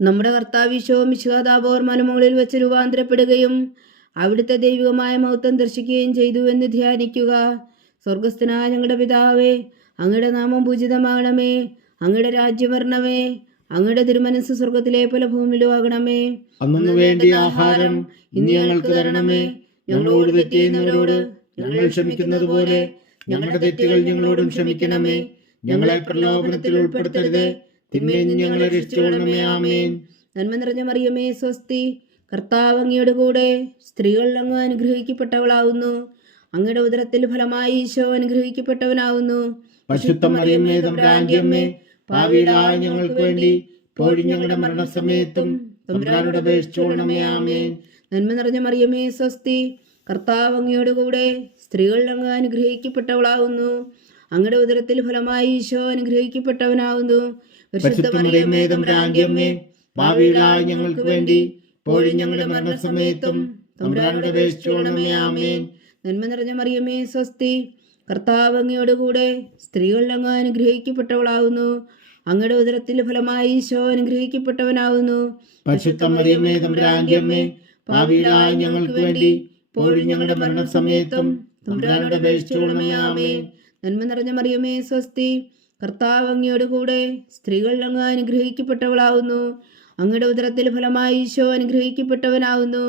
നമ്മുടെ കർത്താവിശോ മിശിഹാതാബോർ മലമുകളിൽ വെച്ച് രൂപാന്തരപ്പെടുകയും അവിടുത്തെ ദൈവികമായ മഹത്വം ദർശിക്കുകയും ചെയ്തു എന്ന് ധ്യാനിക്കുക. സ്വർഗസ്ഥനായ ഞങ്ങളുടെ പിതാവേ, അങ്ങയുടെ നാമം പൂജിതമാകണമേ. അങ്ങയുടെ രാജ്യം വരണമേ. അങ്ങയുടെ തിരുമനസ് സ്വർഗത്തിലെ പോലെ ഭൂമിയിലും ആകണമേ. അന്നു വേണ്ടി ആഹാരം ഇന്ന് ഞങ്ങൾക്ക് തരണമേ. ഞങ്ങളോട് തെറ്റ് ചെയ്യുന്നവരോട് ഞങ്ങൾ ക്ഷമിക്കുന്നത് പോലെ ഞങ്ങളുടെ തെറ്റുകൾ ഞങ്ങളോടും ക്ഷമിക്കണമേ. ഞങ്ങളെ പ്രലോഭനത്തിൽ ഉൾപ്പെടുത്തരുത്, തിന്മയിൽ നിന്ന് ഞങ്ങളെ രക്ഷിച്ചുകൊള്ളണമേ. ആമേൻ. നന്മ നിറഞ്ഞ മറിയമേ, സ്വസ്തി. കർത്താവ് അങ്ങയുടെ കൂടെ സ്ത്രീകൾ അങ്ങ് അനുഗ്രഹിക്കപ്പെട്ടവളാവുന്നു. അങ്ങയുടെ ഉദരത്തിൽ ഫലമായി ഈശോ അനുഗ്രഹിക്കപ്പെട്ടവനാവുന്നു. പരിശുദ്ധ മറിയമേ, തമ്പുരാന്റെ അമ്മേ, പാപികളായ ഞങ്ങൾക്ക് വേണ്ടി ഇപ്പോഴും ഞങ്ങളുടെ മരണസമയത്തും തമ്പുരാനോട് അപേക്ഷിച്ചുകൊള്ളണമേ. ആമേൻ. നന്മ നിറഞ്ഞ മറിയമേ, സ്വസ്തി. കർത്താവ് അങ്ങയുടെ കൂടെ സ്ത്രീകൾ അങ്ങ് അനുഗ്രഹിക്കപ്പെട്ടവളാവുന്നു. അങ്ങയുടെ ഉദരത്തിൽ ഫലമായി ഈശോ അനുഗ്രഹിക്കപ്പെട്ടവനാവുന്നു. പരിശുദ്ധ മറിയമേ, തമ്പുരാന്റെ അമ്മേ, പാപികളായ ഞങ്ങൾക്ക് വേണ്ടി ഇപ്പോഴും ഞങ്ങളുടെ മരണസമയത്തും തമ്പുരാനോട് അപേക്ഷിച്ചുകൊള്ളണമേ. ആമേൻ. നന്മ നിറഞ്ഞ മറിയമേ, സ്വസ്തി. കർത്താവ് അങ്ങയോട് കൂടെ സ്ത്രീകൾ അങ്ങ് അനുഗ്രഹിക്കപ്പെട്ടവളാവുന്നു. അങ്ങയുടെ ഉദരത്തിൽ ഫലമായി ഈശോ അനുഗ്രഹിക്കപ്പെട്ടവനാവുന്നു. പരിശുദ്ധ മറിയമേ, തമ്പുരാന്റെ അമ്മേ, പാപികളായ ഞങ്ങൾക്ക് വേണ്ടി ഇപ്പോഴും ഞങ്ങളുടെ മരണസമയത്തും തമ്പുരാനോട് അപേക്ഷിച്ചുകൊള്ളണമേ. ആമേൻ. നന്മ നിറഞ്ഞ മറിയമേ, സ്വസ്തി. കർത്താവ് അങ്ങയോട് കൂടെ സ്ത്രീകൾ അങ്ങ് അനുഗ്രഹിക്കപ്പെട്ടവളാവുന്നു. അങ്ങയുടെ ഉദരത്തിൽ ഫലമായി ഈശോ അനുഗ്രഹിക്കപ്പെട്ടവനാവുന്നു.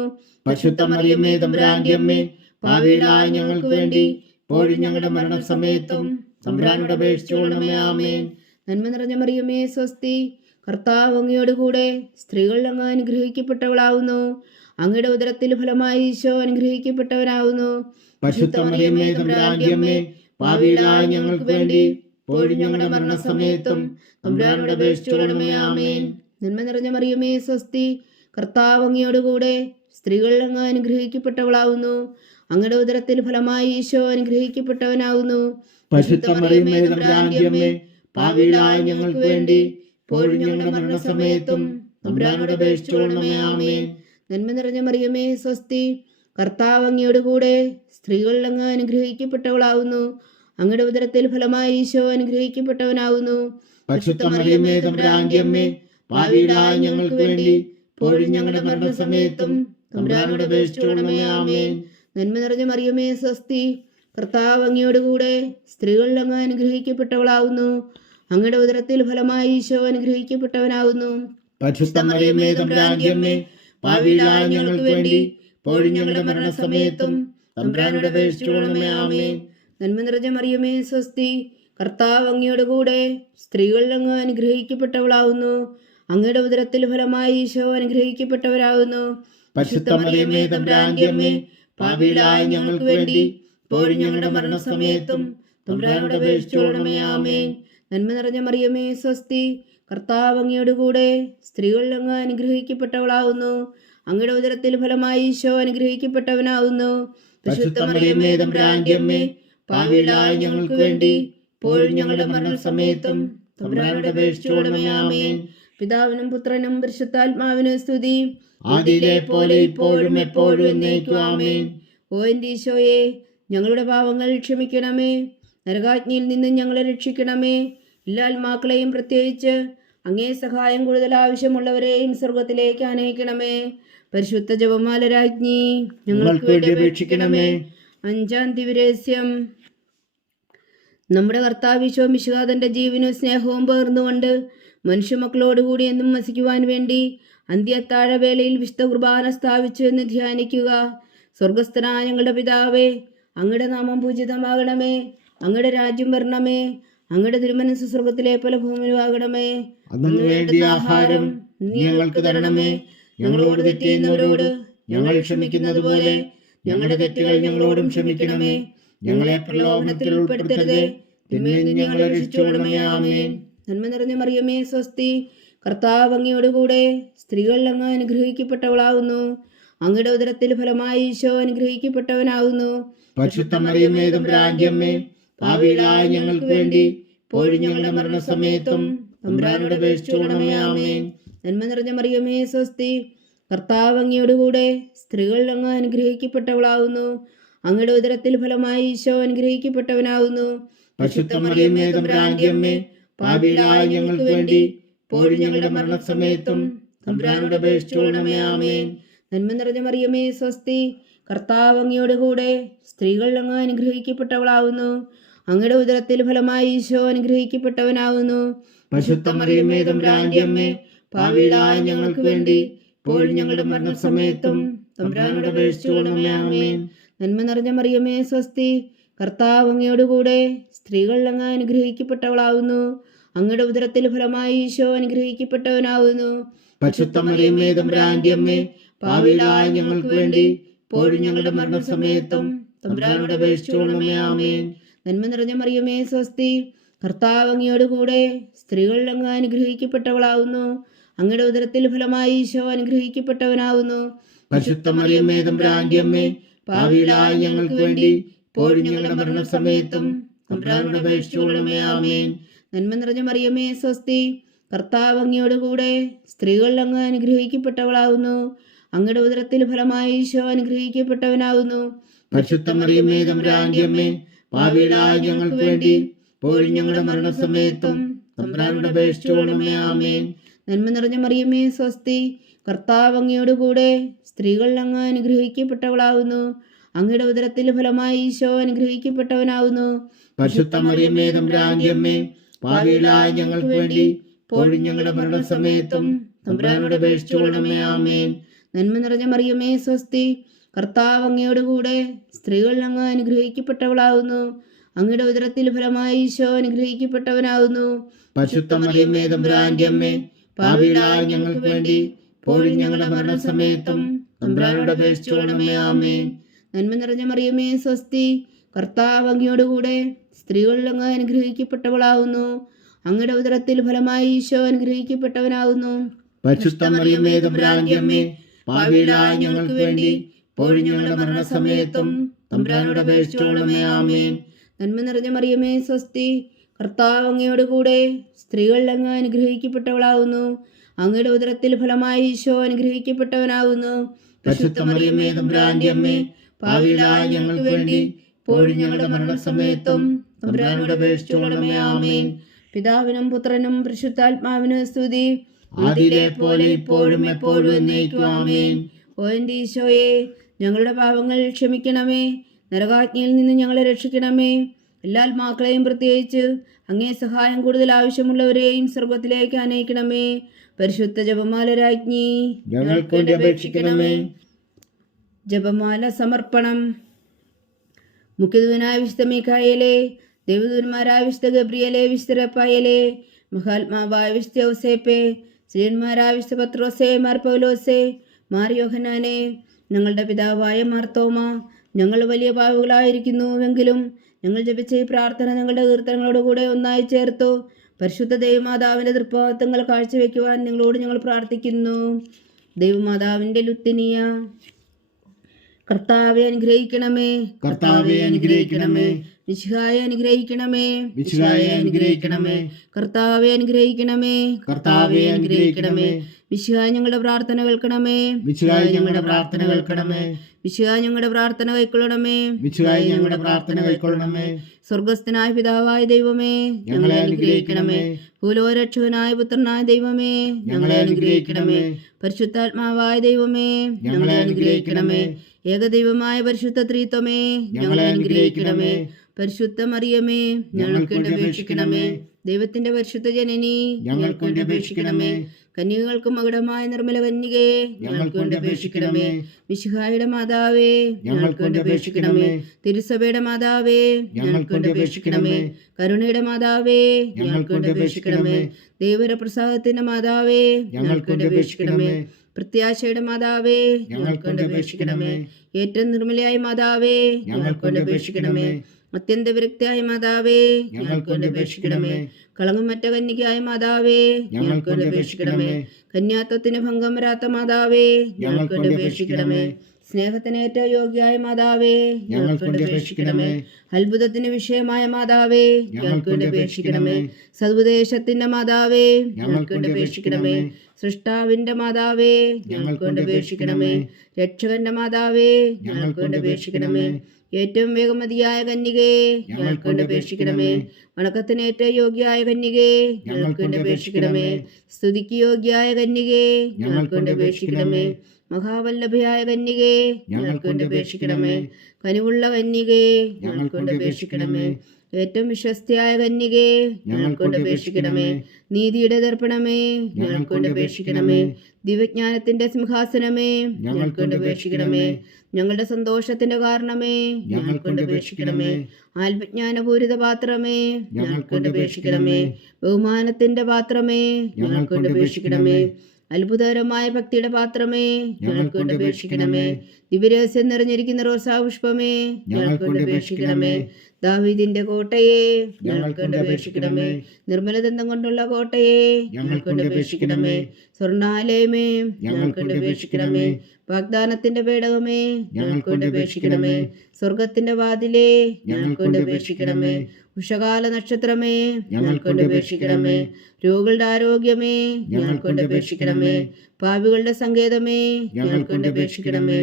പരിശുദ്ധ മറിയമേ, തമ്പുരാന്റെ അമ്മേ, പാപികളായ ഞങ്ങൾക്ക് വേണ്ടി ഇപ്പോഴും ഞങ്ങളുടെ മരണസമയത്തും തമ്പുരാനോട് അപേക്ഷിച്ചുകൊള്ളണമേ. ആമേൻ. നന്മ നിറഞ്ഞ മറിയമേ, സ്വസ്തി. കർത്താവ് അങ്ങയോട് കൂടെ സ്ത്രീകൾ അങ്ങ് അനുഗ്രഹിക്കപ്പെട്ടവളാവുന്നു. അങ്ങയുടെ ഉദരത്തിൽ ഫലമായി ഈശോ അനുഗ്രഹിക്കപ്പെട്ടവനാവുന്നു. പരിശുദ്ധ മറിയമേ, തമ്പുരാന്റെ അമ്മേ, പാപികളായ ഞങ്ങൾക്ക് വേണ്ടി ഇപ്പോഴും ഞങ്ങളുടെ മരണസമയത്തും തമ്പുരാനോട് അപേക്ഷിച്ചുകൊള്ളണമേ. ആമേൻ. നന്മ നിറഞ്ഞ മറിയമേ, സ്വസ്തി. കർത്താവ് അങ്ങയോട് കൂടെ സ്ത്രീകൾ അങ്ങ് അനുഗ്രഹിക്കപ്പെട്ടവളാവുന്നു. അങ്ങയുടെ ഉദരത്തിൽ ഫലമായി ഈശോ അനുഗ്രഹിക്കപ്പെട്ടവനാവുന്നു. പരിശുദ്ധ മറിയമേ, തമ്പുരാന്റെ അമ്മേ, പാപികളായ ഞങ്ങൾക്ക് വേണ്ടി ഇപ്പോഴും ഞങ്ങളുടെ മരണസമയത്തും തമ്പുരാനോട് അപേക്ഷിച്ചുകൊള്ളണമേ. ആമേൻ. നന്മ നിറഞ്ഞ മറിയമേ, സ്വസ്തി. കർത്താവ് അങ്ങയോട് കൂടെ സ്ത്രീകൾ അങ്ങ് അനുഗ്രഹിക്കപ്പെട്ടവളാവുന്നു. അങ്ങയുടെ ഉദരത്തിൽ ഫലമായി ഈശോ അനുഗ്രഹിക്കപ്പെട്ടവനാവുന്നു. പരിശുദ്ധ മറിയമേ, തമ്പുരാന്റെ അമ്മേ, പാപികളായ ഞങ്ങൾക്ക് വേണ്ടി ഇപ്പോഴും ഞങ്ങളുടെ മരണസമയത്തും തമ്പുരാനോട് അപേക്ഷിച്ചുകൊള്ളണമേ. ആമേൻ. നന്മ നിറഞ്ഞ മറിയമേ, സ്വസ്തി. കർത്താവ് അങ്ങയോട് കൂടെ സ്ത്രീകൾ അങ്ങ് അനുഗ്രഹിക്കപ്പെട്ടവളാവുന്നു. അങ്ങയുടെ ഉദരത്തിൽ ഫലമായി ഈശോ അനുഗ്രഹിക്കപ്പെട്ടവനാവുന്നു. പരിശുദ്ധ മറിയമേ, തമ്പുരാന്റെ അമ്മേ, പാപികളായ ഞങ്ങൾക്ക് വേണ്ടി ഇപ്പോഴും ഞങ്ങളുടെ മരണസമയത്തും തമ്പുരാനോട് അപേക്ഷിച്ചുകൊള്ളണമേ. ആമേൻ. നന്മ നിറഞ്ഞ മറിയമേ, സ്വസ്തി. കർത്താവ് അങ്ങയോട് കൂടെ സ്ത്രീകൾ അങ്ങ് അനുഗ്രഹിക്കപ്പെട്ടവളാവുന്നു. അങ്ങയുടെ ഉദരത്തിൽ ഫലമായി ഈശോ അനുഗ്രഹിക്കപ്പെട്ടവരാകുന്നു. പരിശുദ്ധ മറിയമേ, തമ്പുരാന്റെ അമ്മേ, പാപികളായ ഞങ്ങൾക്ക് വേണ്ടി ഇപ്പോഴും ഞങ്ങളുടെ മരണസമയത്തും തമ്പുരാനോട് അപേക്ഷിച്ചുകൊള്ളണമേ. ആമേൻ. നന്മ നിറഞ്ഞ മറിയമേ, സ്വസ്തി. കർത്താവ് അങ്ങയോട് കൂടെ സ്ത്രീകൾ അങ്ങ് അനുഗ്രഹിക്കപ്പെട്ടവളാവുന്നു. അങ്ങയുടെ ഉദരത്തിൽ ഫലമായി ഈശോ അനുഗ്രഹിക്കപ്പെട്ടവനാവുന്നു. പരിശുദ്ധ മറിയമേ, തമ്പുരാന്റെ അമ്മേ, പാപികളായ ഞങ്ങൾക്ക് വേണ്ടി ഇപ്പോഴും ഞങ്ങളുടെ മരണസമയത്തും തമ്പുരാനോട് അപേക്ഷിച്ചുകൊള്ളണമേ. ആമേൻ. പിതാവിനും പുത്രനും പരിശുദ്ധാത്മാവിനും സ്തുതി. ആദിയിലെ പോലെ ഇപ്പോഴും എപ്പോഴും എന്നേക്കും. ആമേൻ. ഓ എൻ്റെ ഈശോയെ, ഞങ്ങളുടെ പാവങ്ങൾ ക്ഷമിക്കണമേ. നരകാജ്ഞയിൽ നിന്ന് ഞങ്ങളെ രക്ഷിക്കണമേ. എല്ലാ ആത്മാക്കളെയും പ്രത്യേകിച്ച് അങ്ങേ സഹായം കൂടുതൽ ആവശ്യമുള്ളവരെയും സ്വർഗത്തിലേക്ക് അനയിക്കണമേ. പരിശുദ്ധ ജപമാല രാജ്ഞി ഞങ്ങൾക്ക് വേണ്ടി അപേക്ഷിക്കണമേ. അഞ്ചാം ദിവ്യരഹസ്യം. നമ്മുടെ കർത്താവിശോ മിശിഹാതന്റെ ജീവനും സ്നേഹവും പകർന്നുകൊണ്ട് മനുഷ്യമക്കളോടുകൂടി എന്നും വസിക്കുവാൻ വേണ്ടി അന്ത്യത്താഴവേളയിൽ വിശുദ്ധ കുർബാന സ്ഥാപിച്ചു എന്ന് ധ്യാനിക്കുക. സ്വർഗസ്ഥനായ ഞങ്ങളുടെ പിതാവേ, അങ്ങയുടെ നാമം പൂജിതമാകണമേ. അങ്ങയുടെ രാജ്യം വരണമേ. അങ്ങയുടെ തിരുമനസ് സ്വർഗത്തിലെ പോലെ ഭൂമിയിലുമാകണമേ. അന്നു വേണ്ടി ആഹാരം ഞങ്ങൾക്ക് തരണമേ. ഞങ്ങളോട് തെറ്റ് ചെയ്യുന്നവരോട് ഞങ്ങൾ ക്ഷമിക്കുന്നത് പോലെ ഞങ്ങളുടെ തെറ്റുകൾ ഞങ്ങളോടും ക്ഷമിക്കണമേ. ഞങ്ങളെ പ്രലോഭനത്തിൽ ഉൾപ്പെടുത്തരുത്, തിന്മയിൽ നിന്ന് ഞങ്ങളെ രക്ഷിച്ചുകൊള്ളണമേ. ആമേൻ. നന്മ നിറഞ്ഞ മറിയമേ, സ്വസ്തി. കർത്താവ് അങ്ങയോട് കൂടെ സ്ത്രീകൾ അങ്ങ് അനുഗ്രഹിക്കപ്പെട്ടവളാവുന്നു. അങ്ങയുടെ ഉദരത്തിൽ ഫലമായി ഈശോ അനുഗ്രഹിക്കപ്പെട്ടവനാവുന്നു. പരിശുദ്ധ മറിയമേ, തമ്പുരാന്റെ അമ്മേ, പാപികളായ ഞങ്ങൾക്ക് വേണ്ടി ഇപ്പോഴും ഞങ്ങളുടെ മരണസമയത്തും തമ്പുരാനോട് അപേക്ഷിച്ചുകൊള്ളണമേ. ആമേൻ. നന്മ നിറഞ്ഞ മറിയമേ, സ്വസ്തി. കർത്താവ് അങ്ങയോടുകൂടെ സ്ത്രീകൾ അങ്ങ് അനുഗ്രഹിക്കപ്പെട്ടവളാവുന്നു. അങ്ങയുടെ ഉദരത്തിൽ ഫലമായി ഈശോ അനുഗ്രഹിക്കപ്പെട്ടവനാവുന്നു. പരിശുദ്ധ മറിയമേ തമ്പുരാന്റെ അമ്മേ, പാപികളായ ഞങ്ങൾക്ക് വേണ്ടി ഇപ്പോഴും ഞങ്ങളുടെ മരണസമയത്തും തമ്പുരാനോട് അപേക്ഷിച്ചുകൊള്ളണമേ. ആമേൻ. നന്മ നിറഞ്ഞ മറിയമേ സ്വസ്തി, കർത്താവ് അങ്ങയോടുകൂടെ സ്ത്രീകൾ അങ്ങ് അനുഗ്രഹിക്കപ്പെട്ടവളാവുന്നു. അങ്ങയുടെ ഉദരത്തിൽ ഫലമായി ഈശോ അനുഗ്രഹിക്കപ്പെട്ടവനാവുന്നു. പരിശുദ്ധ മറിയമേ തമ്പുരാന്റെ അമ്മേ, പാപികളായ ഞങ്ങൾക്ക് വേണ്ടി ഇപ്പോഴും ഞങ്ങളുടെ മരണസമയത്തും തമ്പുരാനോട് അപേക്ഷിച്ചുകൊള്ളണമേ. ആമേൻ. നന്മ നിറഞ്ഞ മറിയമേ സ്വസ്തി, കർത്താവ് അങ്ങയോടുകൂടെ സ്ത്രീകൾ അങ്ങ് അനുഗ്രഹിക്കപ്പെട്ടവളാവുന്നു. അങ്ങയുടെ ഉദരത്തിൽ ഫലമായി ഈശോ അനുഗ്രഹിക്കപ്പെട്ടവനാവുന്നു. പരിശുദ്ധ മറിയമേ തമ്പുരാന്റെ അമ്മേ, പാപികളായ ഞങ്ങൾക്ക് വേണ്ടി ഇപ്പോഴും ഞങ്ങളുടെ മരണസമയത്തും തമ്പുരാനോട് അപേക്ഷിച്ചുകൊള്ളണമേ. ആമേൻ. നന്മ നിറഞ്ഞ മറിയമേ സ്വസ്തി, കർത്താവ് അങ്ങയോടുകൂടെ സ്ത്രീകൾ അങ്ങ് അനുഗ്രഹിക്കപ്പെട്ടവളാവുന്നു. അങ്ങയുടെ ഉദരത്തിൽ ഫലമായി ഈശോ അനുഗ്രഹിക്കപ്പെട്ടവനാവുന്നു. പരിശുദ്ധ മറിയമേ തമ്പുരാന്റെ അമ്മേ, പാപികളായ ഞങ്ങൾക്ക് വേണ്ടി ഇപ്പോഴും ഞങ്ങളുടെ മരണസമയത്തും തമ്പുരാനോട് അപേക്ഷിച്ചുകൊള്ളണമേ. ആമേൻ. നന്മ നിറഞ്ഞ മറിയമേ സ്വസ്തി, കർത്താവ് അങ്ങയോടുകൂടെ സ്ത്രീകൾ അങ്ങ് അനുഗ്രഹിക്കപ്പെട്ടവളാവുന്നു. അങ്ങയുടെ ഉദരത്തിൽ ഫലമായി ഈശോ അനുഗ്രഹിക്കപ്പെട്ടവനാവുന്നു. പരിശുദ്ധ മറിയമേ തമ്പുരാന്റെ അമ്മേ, പാപികളായ ഞങ്ങൾക്ക് വേണ്ടി ഇപ്പോഴും ഞങ്ങളുടെ മരണസമയത്തും തമ്പുരാനോട് അപേക്ഷിച്ചുകൊള്ളണമേ. ആമേൻ. നന്മ നിറഞ്ഞ മറിയമേ സ്വസ്തി, കർത്താവ് അങ്ങയോടുകൂടെ സ്ത്രീകൾ അങ്ങ് അനുഗ്രഹിക്കപ്പെട്ടവളാവുന്നു. അങ്ങയുടെ ഉദരത്തിൽ ഫലമായി ഈശോ അനുഗ്രഹിക്കപ്പെട്ടവനാവുന്നു. പരിശുദ്ധ മറിയമേ തമ്പുരാന്റെ അമ്മേ, പാപികളായ ഞങ്ങൾക്ക് വേണ്ടി ഇപ്പോഴും ഞങ്ങളുടെ മരണസമയത്തും തമ്പുരാനോട് അപേക്ഷിച്ചുകൊള്ളണമേ. ആമേൻ. നന്മ നിറഞ്ഞ മറിയമേ സ്വസ്തി, കർത്താവ് അങ്ങയോടുകൂടെ സ്ത്രീകൾ അങ്ങ് അനുഗ്രഹിക്കപ്പെട്ടവളാവുന്നു. അങ്ങയുടെ ഉദരത്തിൽ ഫലമായി ഈശോ അനുഗ്രഹിക്കപ്പെട്ടവനാവുന്നു. പരിശുദ്ധ മറിയമേ തമ്പുരാന്റെ അമ്മേ, പാപികളായ ഞങ്ങൾക്ക് വേണ്ടി ഇപ്പോഴും ഞങ്ങളുടെ മരണസമയത്തും തമ്പുരാനോട് അപേക്ഷിച്ചുകൊള്ളണമേ. ആമേൻ. നന്മ നിറഞ്ഞ മറിയമേ സ്വസ്തി, കർത്താവ് അങ്ങയോടുകൂടെ സ്ത്രീകൾ അങ്ങ് അനുഗ്രഹിക്കപ്പെട്ടവളാവുന്നു. അങ്ങയുടെ ഉദരത്തിൽ ഫലമായി ഈശോ അനുഗ്രഹിക്കപ്പെട്ടവനാവുന്നു. പരിശുദ്ധ മറിയമേ തമ്പുരാന്റെ അമ്മേ, പാപികളായ ഞങ്ങൾക്ക് വേണ്ടി ഇപ്പോഴും ഞങ്ങളുടെ മരണസമയത്തും തമ്പുരാനോട് അപേക്ഷിച്ചുകൊള്ളണമേ. ആമേൻ. നന്മ നിറഞ്ഞ മറിയമേ സ്വസ്തി, കർത്താവ് അങ്ങയോടുകൂടെ സ്ത്രീകൾ അങ്ങ് അനുഗ്രഹിക്കപ്പെട്ടവളാവുന്നു. അങ്ങയുടെ ഉദരത്തിൽ ഫലമായി ഈശോ അനുഗ്രഹിക്കപ്പെട്ടവനാവുന്നു. പരിശുദ്ധ മറിയമേ തമ്പുരാന്റെ അമ്മേ, പാപികളായ ഞങ്ങൾക്ക് വേണ്ടി ഇപ്പോഴും ഞങ്ങളുടെ മരണസമയത്തും തമ്പുരാനോട് അപേക്ഷിച്ചുകൊള്ളണമേ. ആമേൻ. പിതാവിനും പുത്രനും പരിശുദ്ധാത്മാവിനും സ്തുതി, ആദിയിലെ പോലെ ഇപ്പോഴും എപ്പോഴും എന്നേക്കും. ആമേൻ. ഓ എൻ്റെ ഈശോയെ, ഞങ്ങളുടെ പാപങ്ങൾ ക്ഷമിക്കണമേ. നരകാജ്ഞയിൽ നിന്ന് ഞങ്ങളെ രക്ഷിക്കണമേ. എല്ലാ ആത്മാക്കളെയും പ്രത്യേകിച്ച് അങ്ങേ സഹായം കൂടുതൽ ആവശ്യമുള്ളവരെയും സ്വർഗത്തിലേക്ക് അനയിക്കണമേ. പരിശുദ്ധ ജപമാല രാജ്ഞി, ഞങ്ങൾക്ക് വേണ്ടി അപേക്ഷിക്കണമേ. ജപമാല സമർപ്പണം. മുഖ്യദൂതനായ വിശുദ്ധ മീഖായേലേ, ദേവദൂതന്മാരായ വിശുദ്ധ ഗബ്രിയേലേ, വിശുദ്ധ റഫായേലേ, മഹാത്മാവായ വിശുദ്ധ ഔസേപ്പേ, ശ്രീയന്മാരായ വിശുദ്ധ പത്രോസേ, മാർ പൗലോസേ, മാർ യോഹന്നാനെ, ഞങ്ങളുടെ പിതാവായ മാർത്തോമ, ഞങ്ങൾ വലിയ പാപികളായിരിക്കുന്നുവെങ്കിലും ഞങ്ങൾ ജപിച്ച ഈ പ്രാർത്ഥന ഞങ്ങളുടെ കീർത്തനങ്ങളോടുകൂടെ ഒന്നായി ചേർത്തു പരിശുദ്ധ ദൈവമാതാവിൻ്റെ തൃപ്പാദങ്ങൾ കാഴ്ചവെക്കുവാൻ നിങ്ങളോട് ഞങ്ങൾ പ്രാർത്ഥിക്കുന്നു. ദൈവമാതാവിൻ്റെ ലുത്തിനിയ, കർത്താവെ അനുഗ്രഹിക്കണമേ. കർത്താവെ അനുഗ്രഹിക്കണമേ. മിശിഹായെ അനുഗ്രഹിക്കണമേ. മിശിഹായെ അനുഗ്രഹിക്കണമേ. കർത്താവെ അനുഗ്രഹിക്കണമേ. കർത്താവെ അനുഗ്രഹിക്കണമേ. മിശിഹായ ഞങ്ങളുടെ പ്രാർത്ഥന കേൾക്കണമേ. മിശിഹായെ ഞങ്ങളുടെ പ്രാർത്ഥന കേൾക്കണമേ. മിശിഹായ ഞങ്ങളുടെ പ്രാർത്ഥന കൈക്കൊള്ളണമേ. മിശിഹായെ ഞങ്ങളുടെ പ്രാർത്ഥന കൈക്കൊള്ളണമേ. സ്വർഗസ്ഥനായ പിതാവായ ദൈവമേ, ഞങ്ങളെ അനുഗ്രഹിക്കണമേ. ഭൂലോകരക്ഷകനായ പുത്രനായ ദൈവമേ, ഞങ്ങളെ അനുഗ്രഹിക്കണമേ. പരിശുദ്ധാത്മാവായ ദൈവമേ, ഞങ്ങളെ അനുഗ്രഹിക്കണമേ. ഏകദൈവമായ പരിശുദ്ധ ത്രിത്വമേ, ഞങ്ങളെ അനുഗ്രഹിക്കണമേ. പരിശുദ്ധ മറിയമേ, ഞങ്ങൾക്ക് വേണ്ടി അപേക്ഷിക്കണമേ. ദൈവത്തിന്റെ പരിശുദ്ധ ജനനി, ഞങ്ങൾക്ക് വേണ്ടി അപേക്ഷിക്കണമേ. കന്യകൾക്ക് മകുടമായ നിർമ്മല കന്യകയെ, ഞങ്ങൾക്ക് വേണ്ടി അപേക്ഷിക്കണമേ. മിശിഹായുടെ മാതാവേ, ഞങ്ങൾക്ക് വേണ്ടി അപേക്ഷിക്കണമേ. തിരുസഭയുടെ മാതാവേ, ഞങ്ങൾക്ക് വേണ്ടി അപേക്ഷിക്കണമേ. കരുണയുടെ മാതാവേ, ഞങ്ങൾക്ക് വേണ്ടി അപേക്ഷിക്കണമേ. ദൈവപ്രസാദത്തിന്റെ മാതാവേ, ഞങ്ങൾക്ക് വേണ്ടി അപേക്ഷിക്കണമേ. പ്രത്യാശയുടെ മാതാവേ, ഞങ്ങൾക്ക് വേണ്ടി അപേക്ഷിക്കണമേ. ഏറ്റവും നിർമ്മലയായ മാതാവേ, ഞങ്ങൾക്ക് വേണ്ടി അപേക്ഷിക്കണമേ. അത്യന്ത വിരക്തിയായ മാതാവേ, ഞങ്ങൾക്ക് വേണ്ടി അപേക്ഷിക്കണമേ. കളങ്കമറ്റ കന്യകയായ മാതാവേ, ഞങ്ങൾക്ക് വേണ്ടി അപേക്ഷിക്കണമേ. കന്യാത്വത്തിന് ഭംഗം വരാത്ത മാതാവേ, ഞങ്ങൾക്ക് വേണ്ടി അപേക്ഷിക്കണമേ. സ്നേഹത്തിനേറ്റ യോഗ്യായ മാതാവേ, ഞങ്ങൾക്ക് വേണ്ടി അപേക്ഷിക്കണമേ. അത്ഭുതത്തിന് വിഷയമായ മാതാവേ, ഞങ്ങൾക്ക് വേണ്ടി അപേക്ഷിക്കണമേ. സതുപദേശത്തിന്റെ മാതാവേ, ഞങ്ങൾക്ക് വേണ്ടി അപേക്ഷിക്കണമേ. സൃഷ്ടാവിന്റെ മാതാവേ, ഞങ്ങൾക്ക് വേണ്ടി അപേക്ഷിക്കണമേ. രക്ഷകന്റെ മാതാവേ, ഞങ്ങൾക്ക് വേണ്ടി അപേക്ഷിക്കണമേ. ഏറ്റവും വേഗമതിയായ കന്യകേ, ഞങ്ങൾക്ക് വേണ്ടി അപേക്ഷിക്കണമേ. വണക്കത്തിനേറ്റ യോഗ്യായ കന്യകേ, ഞങ്ങൾക്ക് വേണ്ടി അപേക്ഷിക്കണമേ. സ്തുതിക്ക് യോഗ്യായ കന്യകേ, ഞങ്ങൾക്ക് വേണ്ടി അപേക്ഷിക്കണമേ. മഹാവല്ലഭയായ കന്യകേ, ഞങ്ങൾക്ക് വേണ്ടി അപേക്ഷിക്കണമേ. കനിവുള്ള കന്യകേ, ഞങ്ങൾക്ക് വേണ്ടി അപേക്ഷിക്കണമേ. ഏറ്റവും വിശ്വസ്തയായ കന്യകേ, ഞങ്ങൾക്ക് വേണ്ടി അപേക്ഷിക്കണമേ. നീതിയുടെ ദർപ്പണമേ, ഞങ്ങൾക്ക് വേണ്ടി അപേക്ഷിക്കണമേ. ദിവ്യജ്ഞാനത്തിന്റെ സിംഹാസനമേ, ഞങ്ങൾക്ക് വേണ്ടി അപേക്ഷിക്കണമേ. ഞങ്ങളുടെ സന്തോഷത്തിന്റെ കാരണമേ, ഞങ്ങൾക്ക് വേണ്ടി അപേക്ഷിക്കണമേ. ആത്മജ്ഞാനപൂരിത പാത്രമേ, ഞങ്ങൾക്ക് വേണ്ടി അപേക്ഷിക്കണമേ. ബഹുമാനത്തിന്റെ പാത്രമേ, ഞങ്ങൾക്ക് വേണ്ടി അപേക്ഷിക്കണമേ. അത്ഭുതകരമായ ഭക്തിയുടെ പാത്രമേ, ഞങ്ങൾക്ക് വേണ്ടി അപേക്ഷിക്കണമേ. ദിവ്യരഹസ്യം നിറഞ്ഞിരിക്കുന്ന റോസാപുഷ്പമേ, ഞങ്ങൾക്ക് വേണ്ടി അപേക്ഷിക്കണമേ. ദാവീദിന്റെ കോട്ടയെ, ഞങ്ങൾക്ക് വേണ്ടി അപേക്ഷിക്കണമേ. നിർമ്മലദന്തം കൊണ്ടുള്ള കോട്ടയെ, ഞങ്ങൾക്ക് വേണ്ടി അപേക്ഷിക്കണമേ. സ്വർണ്ണാലയമേ, ഞങ്ങൾക്ക് വേണ്ടി അപേക്ഷിക്കണമേ. വാഗ്ദാനത്തിന്റെ പേടകമേ, ഞങ്ങൾക്ക് വേണ്ടി അപേക്ഷിക്കണമേ. സ്വർഗത്തിന്റെ വാതിലേ, ഞങ്ങൾക്ക് വേണ്ടി അപേക്ഷിക്കണമേ. ഉഷകാല നക്ഷത്രമേ, ഞങ്ങൾക്ക് വേണ്ടി അപേക്ഷിക്കണമേ. രോഗികളുടെ ആരോഗ്യമേ, ഞങ്ങൾക്ക് വേണ്ടി അപേക്ഷിക്കണമേ. പാപികളുടെ സങ്കേതമേ, ഞങ്ങൾക്ക് വേണ്ടി അപേക്ഷിക്കണമേ.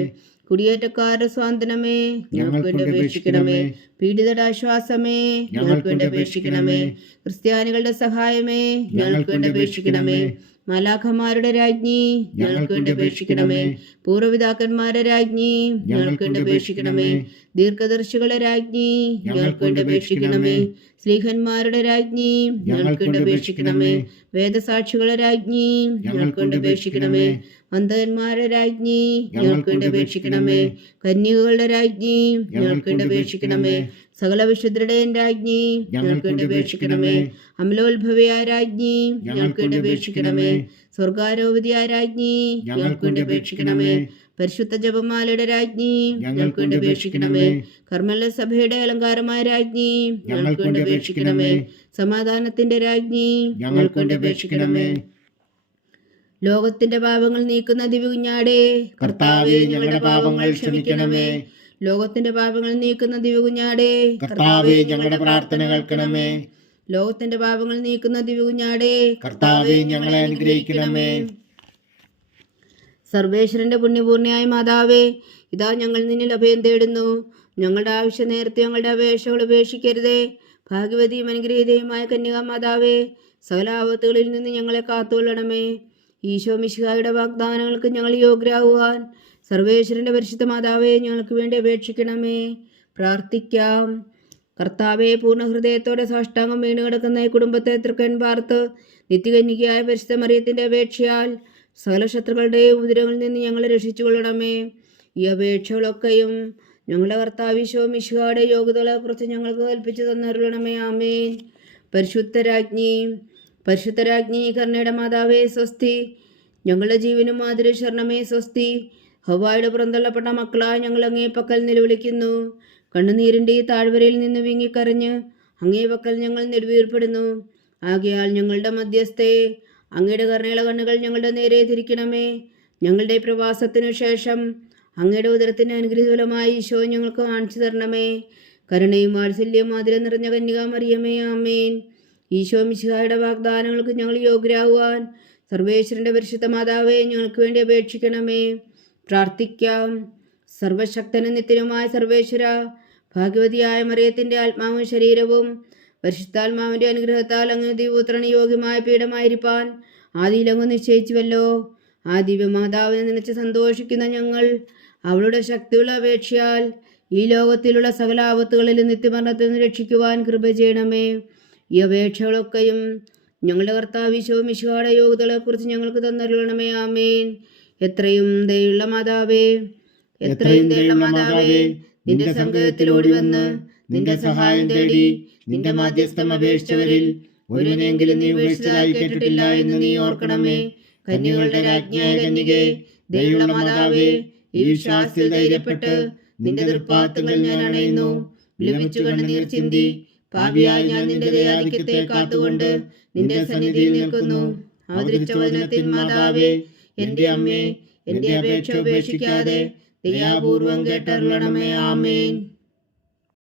കുടിയേറ്റക്കാരുടെ സ്വാതന്ത്ര്യമേ, ഞങ്ങൾക്ക് വേണ്ടി അപേക്ഷിക്കണമേ. പീഡിതരുടെ ആശ്വാസമേ, ഞങ്ങൾക്ക് വേണ്ടി അപേക്ഷിക്കണമേ. ക്രിസ്ത്യാനികളുടെ സഹായമേ, ഞങ്ങൾക്ക് വേണ്ടി അപേക്ഷിക്കണമേ. മാലാഖമാരുടെ രാജ്ഞി, ഞങ്ങൾക്ക് വേണ്ടി അപേക്ഷിക്കണമേ. പൂർവ്വപിതാക്കന്മാരുടെ രാജ്ഞി, ഞങ്ങൾക്ക് വേണ്ടി അപേക്ഷിക്കണമേ. ദീർഘദർശികളുടെ രാജ്ഞി, ഞങ്ങൾക്ക് വേണ്ടി അപേക്ഷിക്കണമേ. സ്ലീഹന്മാരുടെ രാജ്ഞി, ഞങ്ങൾക്ക് വേണ്ടി അപേക്ഷിക്കണമേ. വേദസാക്ഷികളുടെ രാജ്ഞി, ഞങ്ങൾക്ക് വേണ്ടി അപേക്ഷിക്കണമേ. അന്ധകന്മാരുടെ രാജ്ഞി, ഞങ്ങൾക്ക് വേണ്ടി അപേക്ഷിക്കണമേ. കന്യകകളുടെ രാജ്ഞി, ഞങ്ങൾക്ക് വേണ്ടി അപേക്ഷിക്കണമേ. സകല വിശുദ്ധരുടെയും രാജ്ഞി, ഞങ്ങൾക്ക് വേണ്ടി അപേക്ഷിക്കണമേ. അമലോത്ഭവയായ രാജ്ഞി, ഞങ്ങൾക്ക് വേണ്ടി അപേക്ഷിക്കണമേ. സ്വർഗാരോപതിയായ രാജ്ഞി, ഞങ്ങൾക്ക് വേണ്ടി അപേക്ഷിക്കണമേ. പരിശുദ്ധ ജപമാലയുടെ രാജ്ഞി, ഞങ്ങൾക്ക് വേണ്ടി അപേക്ഷിക്കണമേ. കർമ്മല സഭയുടെ അലങ്കാരമായ രാജ്ഞി, ഞങ്ങൾക്ക് വേണ്ടി അപേക്ഷിക്കണമേ. സമാധാനത്തിന്റെ രാജ്ഞി, ഞങ്ങൾക്ക് വേണ്ടി അപേക്ഷിക്കണമേ. ലോകത്തിന്റെ പാപങ്ങൾ നീക്കുന്ന ദിവ്യകുഞ്ഞാടേ, കർത്താവേ, ഞങ്ങളുടെ പാപങ്ങൾ ക്ഷമിക്കണമേ. ലോകത്തിന്റെ പാപങ്ങൾ നീക്കുന്ന ദിവ്യകുഞ്ഞാടേ, കർത്താവേ, ഞങ്ങളുടെ പ്രാർത്ഥന കേൾക്കണമേ. ലോകത്തിന്റെ പാപങ്ങൾ നീക്കുന്ന ദിവ്യകുഞ്ഞാടേ, കർത്താവേ, ഞങ്ങളെ അനുഗ്രഹിക്കണമേ. സർവേശ്വരന്റെ പുണ്യപൂർണ്ണയായ മാതാവേ, ഇതാ ഞങ്ങൾ നിന്നിൽ അഭയം തേടുന്നു. ഞങ്ങളുടെ ആവശ്യ നേരത്തെ ഞങ്ങളുടെ അപേക്ഷകൾ ഉപേക്ഷിക്കരുതേ. ഭാഗ്യവതിയും അനുഗ്രഹീതയുമായ കന്യകാ മാതാവേ, സകല ആപത്തുകളിൽ നിന്ന് ഞങ്ങളെ കാത്തുകൊള്ളണമേ. ഈശോ മിശിഹായുടെ വാഗ്ദാനങ്ങൾക്ക് ഞങ്ങൾ യോഗ്യരാകുവാൻ സർവേശ്വരന്റെ പരിശുദ്ധ മാതാവേ, ഞങ്ങൾക്ക് വേണ്ടി അപേക്ഷിക്കണമേ. പ്രാർത്ഥിക്കാം. കർത്താവെ, പൂർണ്ണ ഹൃദയത്തോടെ സാഷ്ടാംഗം വീണുകിടക്കുന്ന ഈ കുടുംബത്തെ തൃക്കൻ പാർത്ത് നിത്യകന്യകയായ പരിശുദ്ധ മറിയത്തിന്റെ അപേക്ഷയാൽ സകല ശത്രുക്കളുടെയും ഉപദ്രവങ്ങളിൽ നിന്ന് ഞങ്ങളെ രക്ഷിച്ചുകൊള്ളണമേ. ഈ അപേക്ഷകളൊക്കെയും ഞങ്ങളുടെ കർത്താവ് ഈശോ മിശിഹായുടെ യോഗ്യതകളെക്കുറിച്ച് ഞങ്ങൾക്ക് കൽപ്പിച്ചു തന്നരുളണമേ. ആമേൻ. പരിശുദ്ധരാജ്ഞി കരുണയുടെ മാതാവേ, സ്വസ്തി. ഞങ്ങളുടെ ജീവനും മാതിരി ശരണമേ, സ്വസ്തി. ഹവ്വായുടെ പുറന്തള്ളപ്പെട്ട മക്കളായ ഞങ്ങൾ അങ്ങേ പക്കൽ നിലവിളിക്കുന്നു. കണ്ണുനീരിൻ്റെ ഈ താഴ്വരയിൽ നിന്ന് വിങ്ങിക്കരഞ്ഞ് അങ്ങേ പക്കൽ ഞങ്ങൾ നെടുവീർപ്പെടുന്നു. ആകയാൽ ഞങ്ങളുടെ മധ്യസ്ഥയെ അങ്ങയുടെ കരുണയുള്ള കണ്ണുകൾ ഞങ്ങളുടെ നേരെ തിരിക്കണമേ. ഞങ്ങളുടെ പ്രവാസത്തിനു ശേഷം അങ്ങയുടെ ഉദരത്തിന് അനുഗ്രഹീതമായ ഈശോ ഞങ്ങൾക്ക് കാണിച്ചു തരണമേ. കരുണയും വാത്സല്യവും മാതിരം നിറഞ്ഞ കന്യകാ മറിയമേ, ആമേൻ. ഈശോ മിശിഹായുടെ വാഗ്ദാനങ്ങൾക്ക് ഞങ്ങൾ യോഗ്യരാകുവാൻ സർവേശ്വരന്റെ പരിശുദ്ധ മാതാവേ, ഞങ്ങൾക്ക് വേണ്ടി അപേക്ഷിക്കണമേ. പ്രാർത്ഥിക്കാം. സർവശക്തനും നിത്യനുമായ സർവേശ്വര, ഭാഗ്യവതിയായ മറിയത്തിന്റെ ആത്മാവും ശരീരവും പരിശുദ്ധാത്മാവിന്റെ അനുഗ്രഹത്താൽ അങ്ങ് ദിവ്യപുത്രന് യോഗ്യമായ പീഠമായിരിക്കാൻ ആദിയിലങ്ങ് നിശ്ചയിച്ചുവല്ലോ. ആ ദിവ്യമാതാവിനെ നനച്ച് സന്തോഷിക്കുന്ന ഞങ്ങൾ അവളുടെ ശക്തിയുള്ള അപേക്ഷയാൽ ഈ ലോകത്തിലുള്ള സകല ആപത്തുകളിലും നിത്യമരണത്തിൽ നിന്ന് രക്ഷിക്കുവാൻ കൃപ ചെയ്യണമേ. ഈ അപേക്ഷകളൊക്കെയും ഞങ്ങളുടെ കർത്താവ് ഈശോ മിശിഹായുടെ യോഗ്യതകളെക്കുറിച്ച് ഞങ്ങൾക്ക് തന്നരുളണമേ. ആമേൻ. എത്രയും ദയുള്ള മാതാവേ, നിന്റെ സങ്കേതത്തിലോടി വന്ന് നിന്റെ സഹായം തേടി നിന്റെ മാധ്യസ്ഥം അപേക്ഷിച്ചവരിൽ ഒരുവനെങ്കിലും നീ ഉപേക്ഷിച്ചതായി കേട്ടിട്ടില്ല എന്ന് നീ ഓർക്കണമേ. കന്യകളുടെ രാജ്ഞിയായ കന്യകേ, ദയുള്ള മാതാവേ, ഈ വിശ്വാസത്തിൽ ധൈര്യപ്പെട്ട് നിന്റെ തൃപ്പാദങ്ങൾ ഞാൻ അണയുന്നു. വിലപിച്ചു കണ്ണുനീർ ചിന്തി പാപിയായി ഞാൻ നിന്റെ ദയാധിക്യത്തെ കാത്തുകൊണ്ട് നിന്റെ സന്നിധിയിൽ നിൽക്കുന്നു. അവതരിച്ച വചനത്തിൻ മാതാവേ, എന്റെ അമ്മേ, എന്റെ അപേക്ഷ ഉപേക്ഷിക്കാതെ ദയാപൂർവം കേട്ടരുളണമേ. ആമേൻ.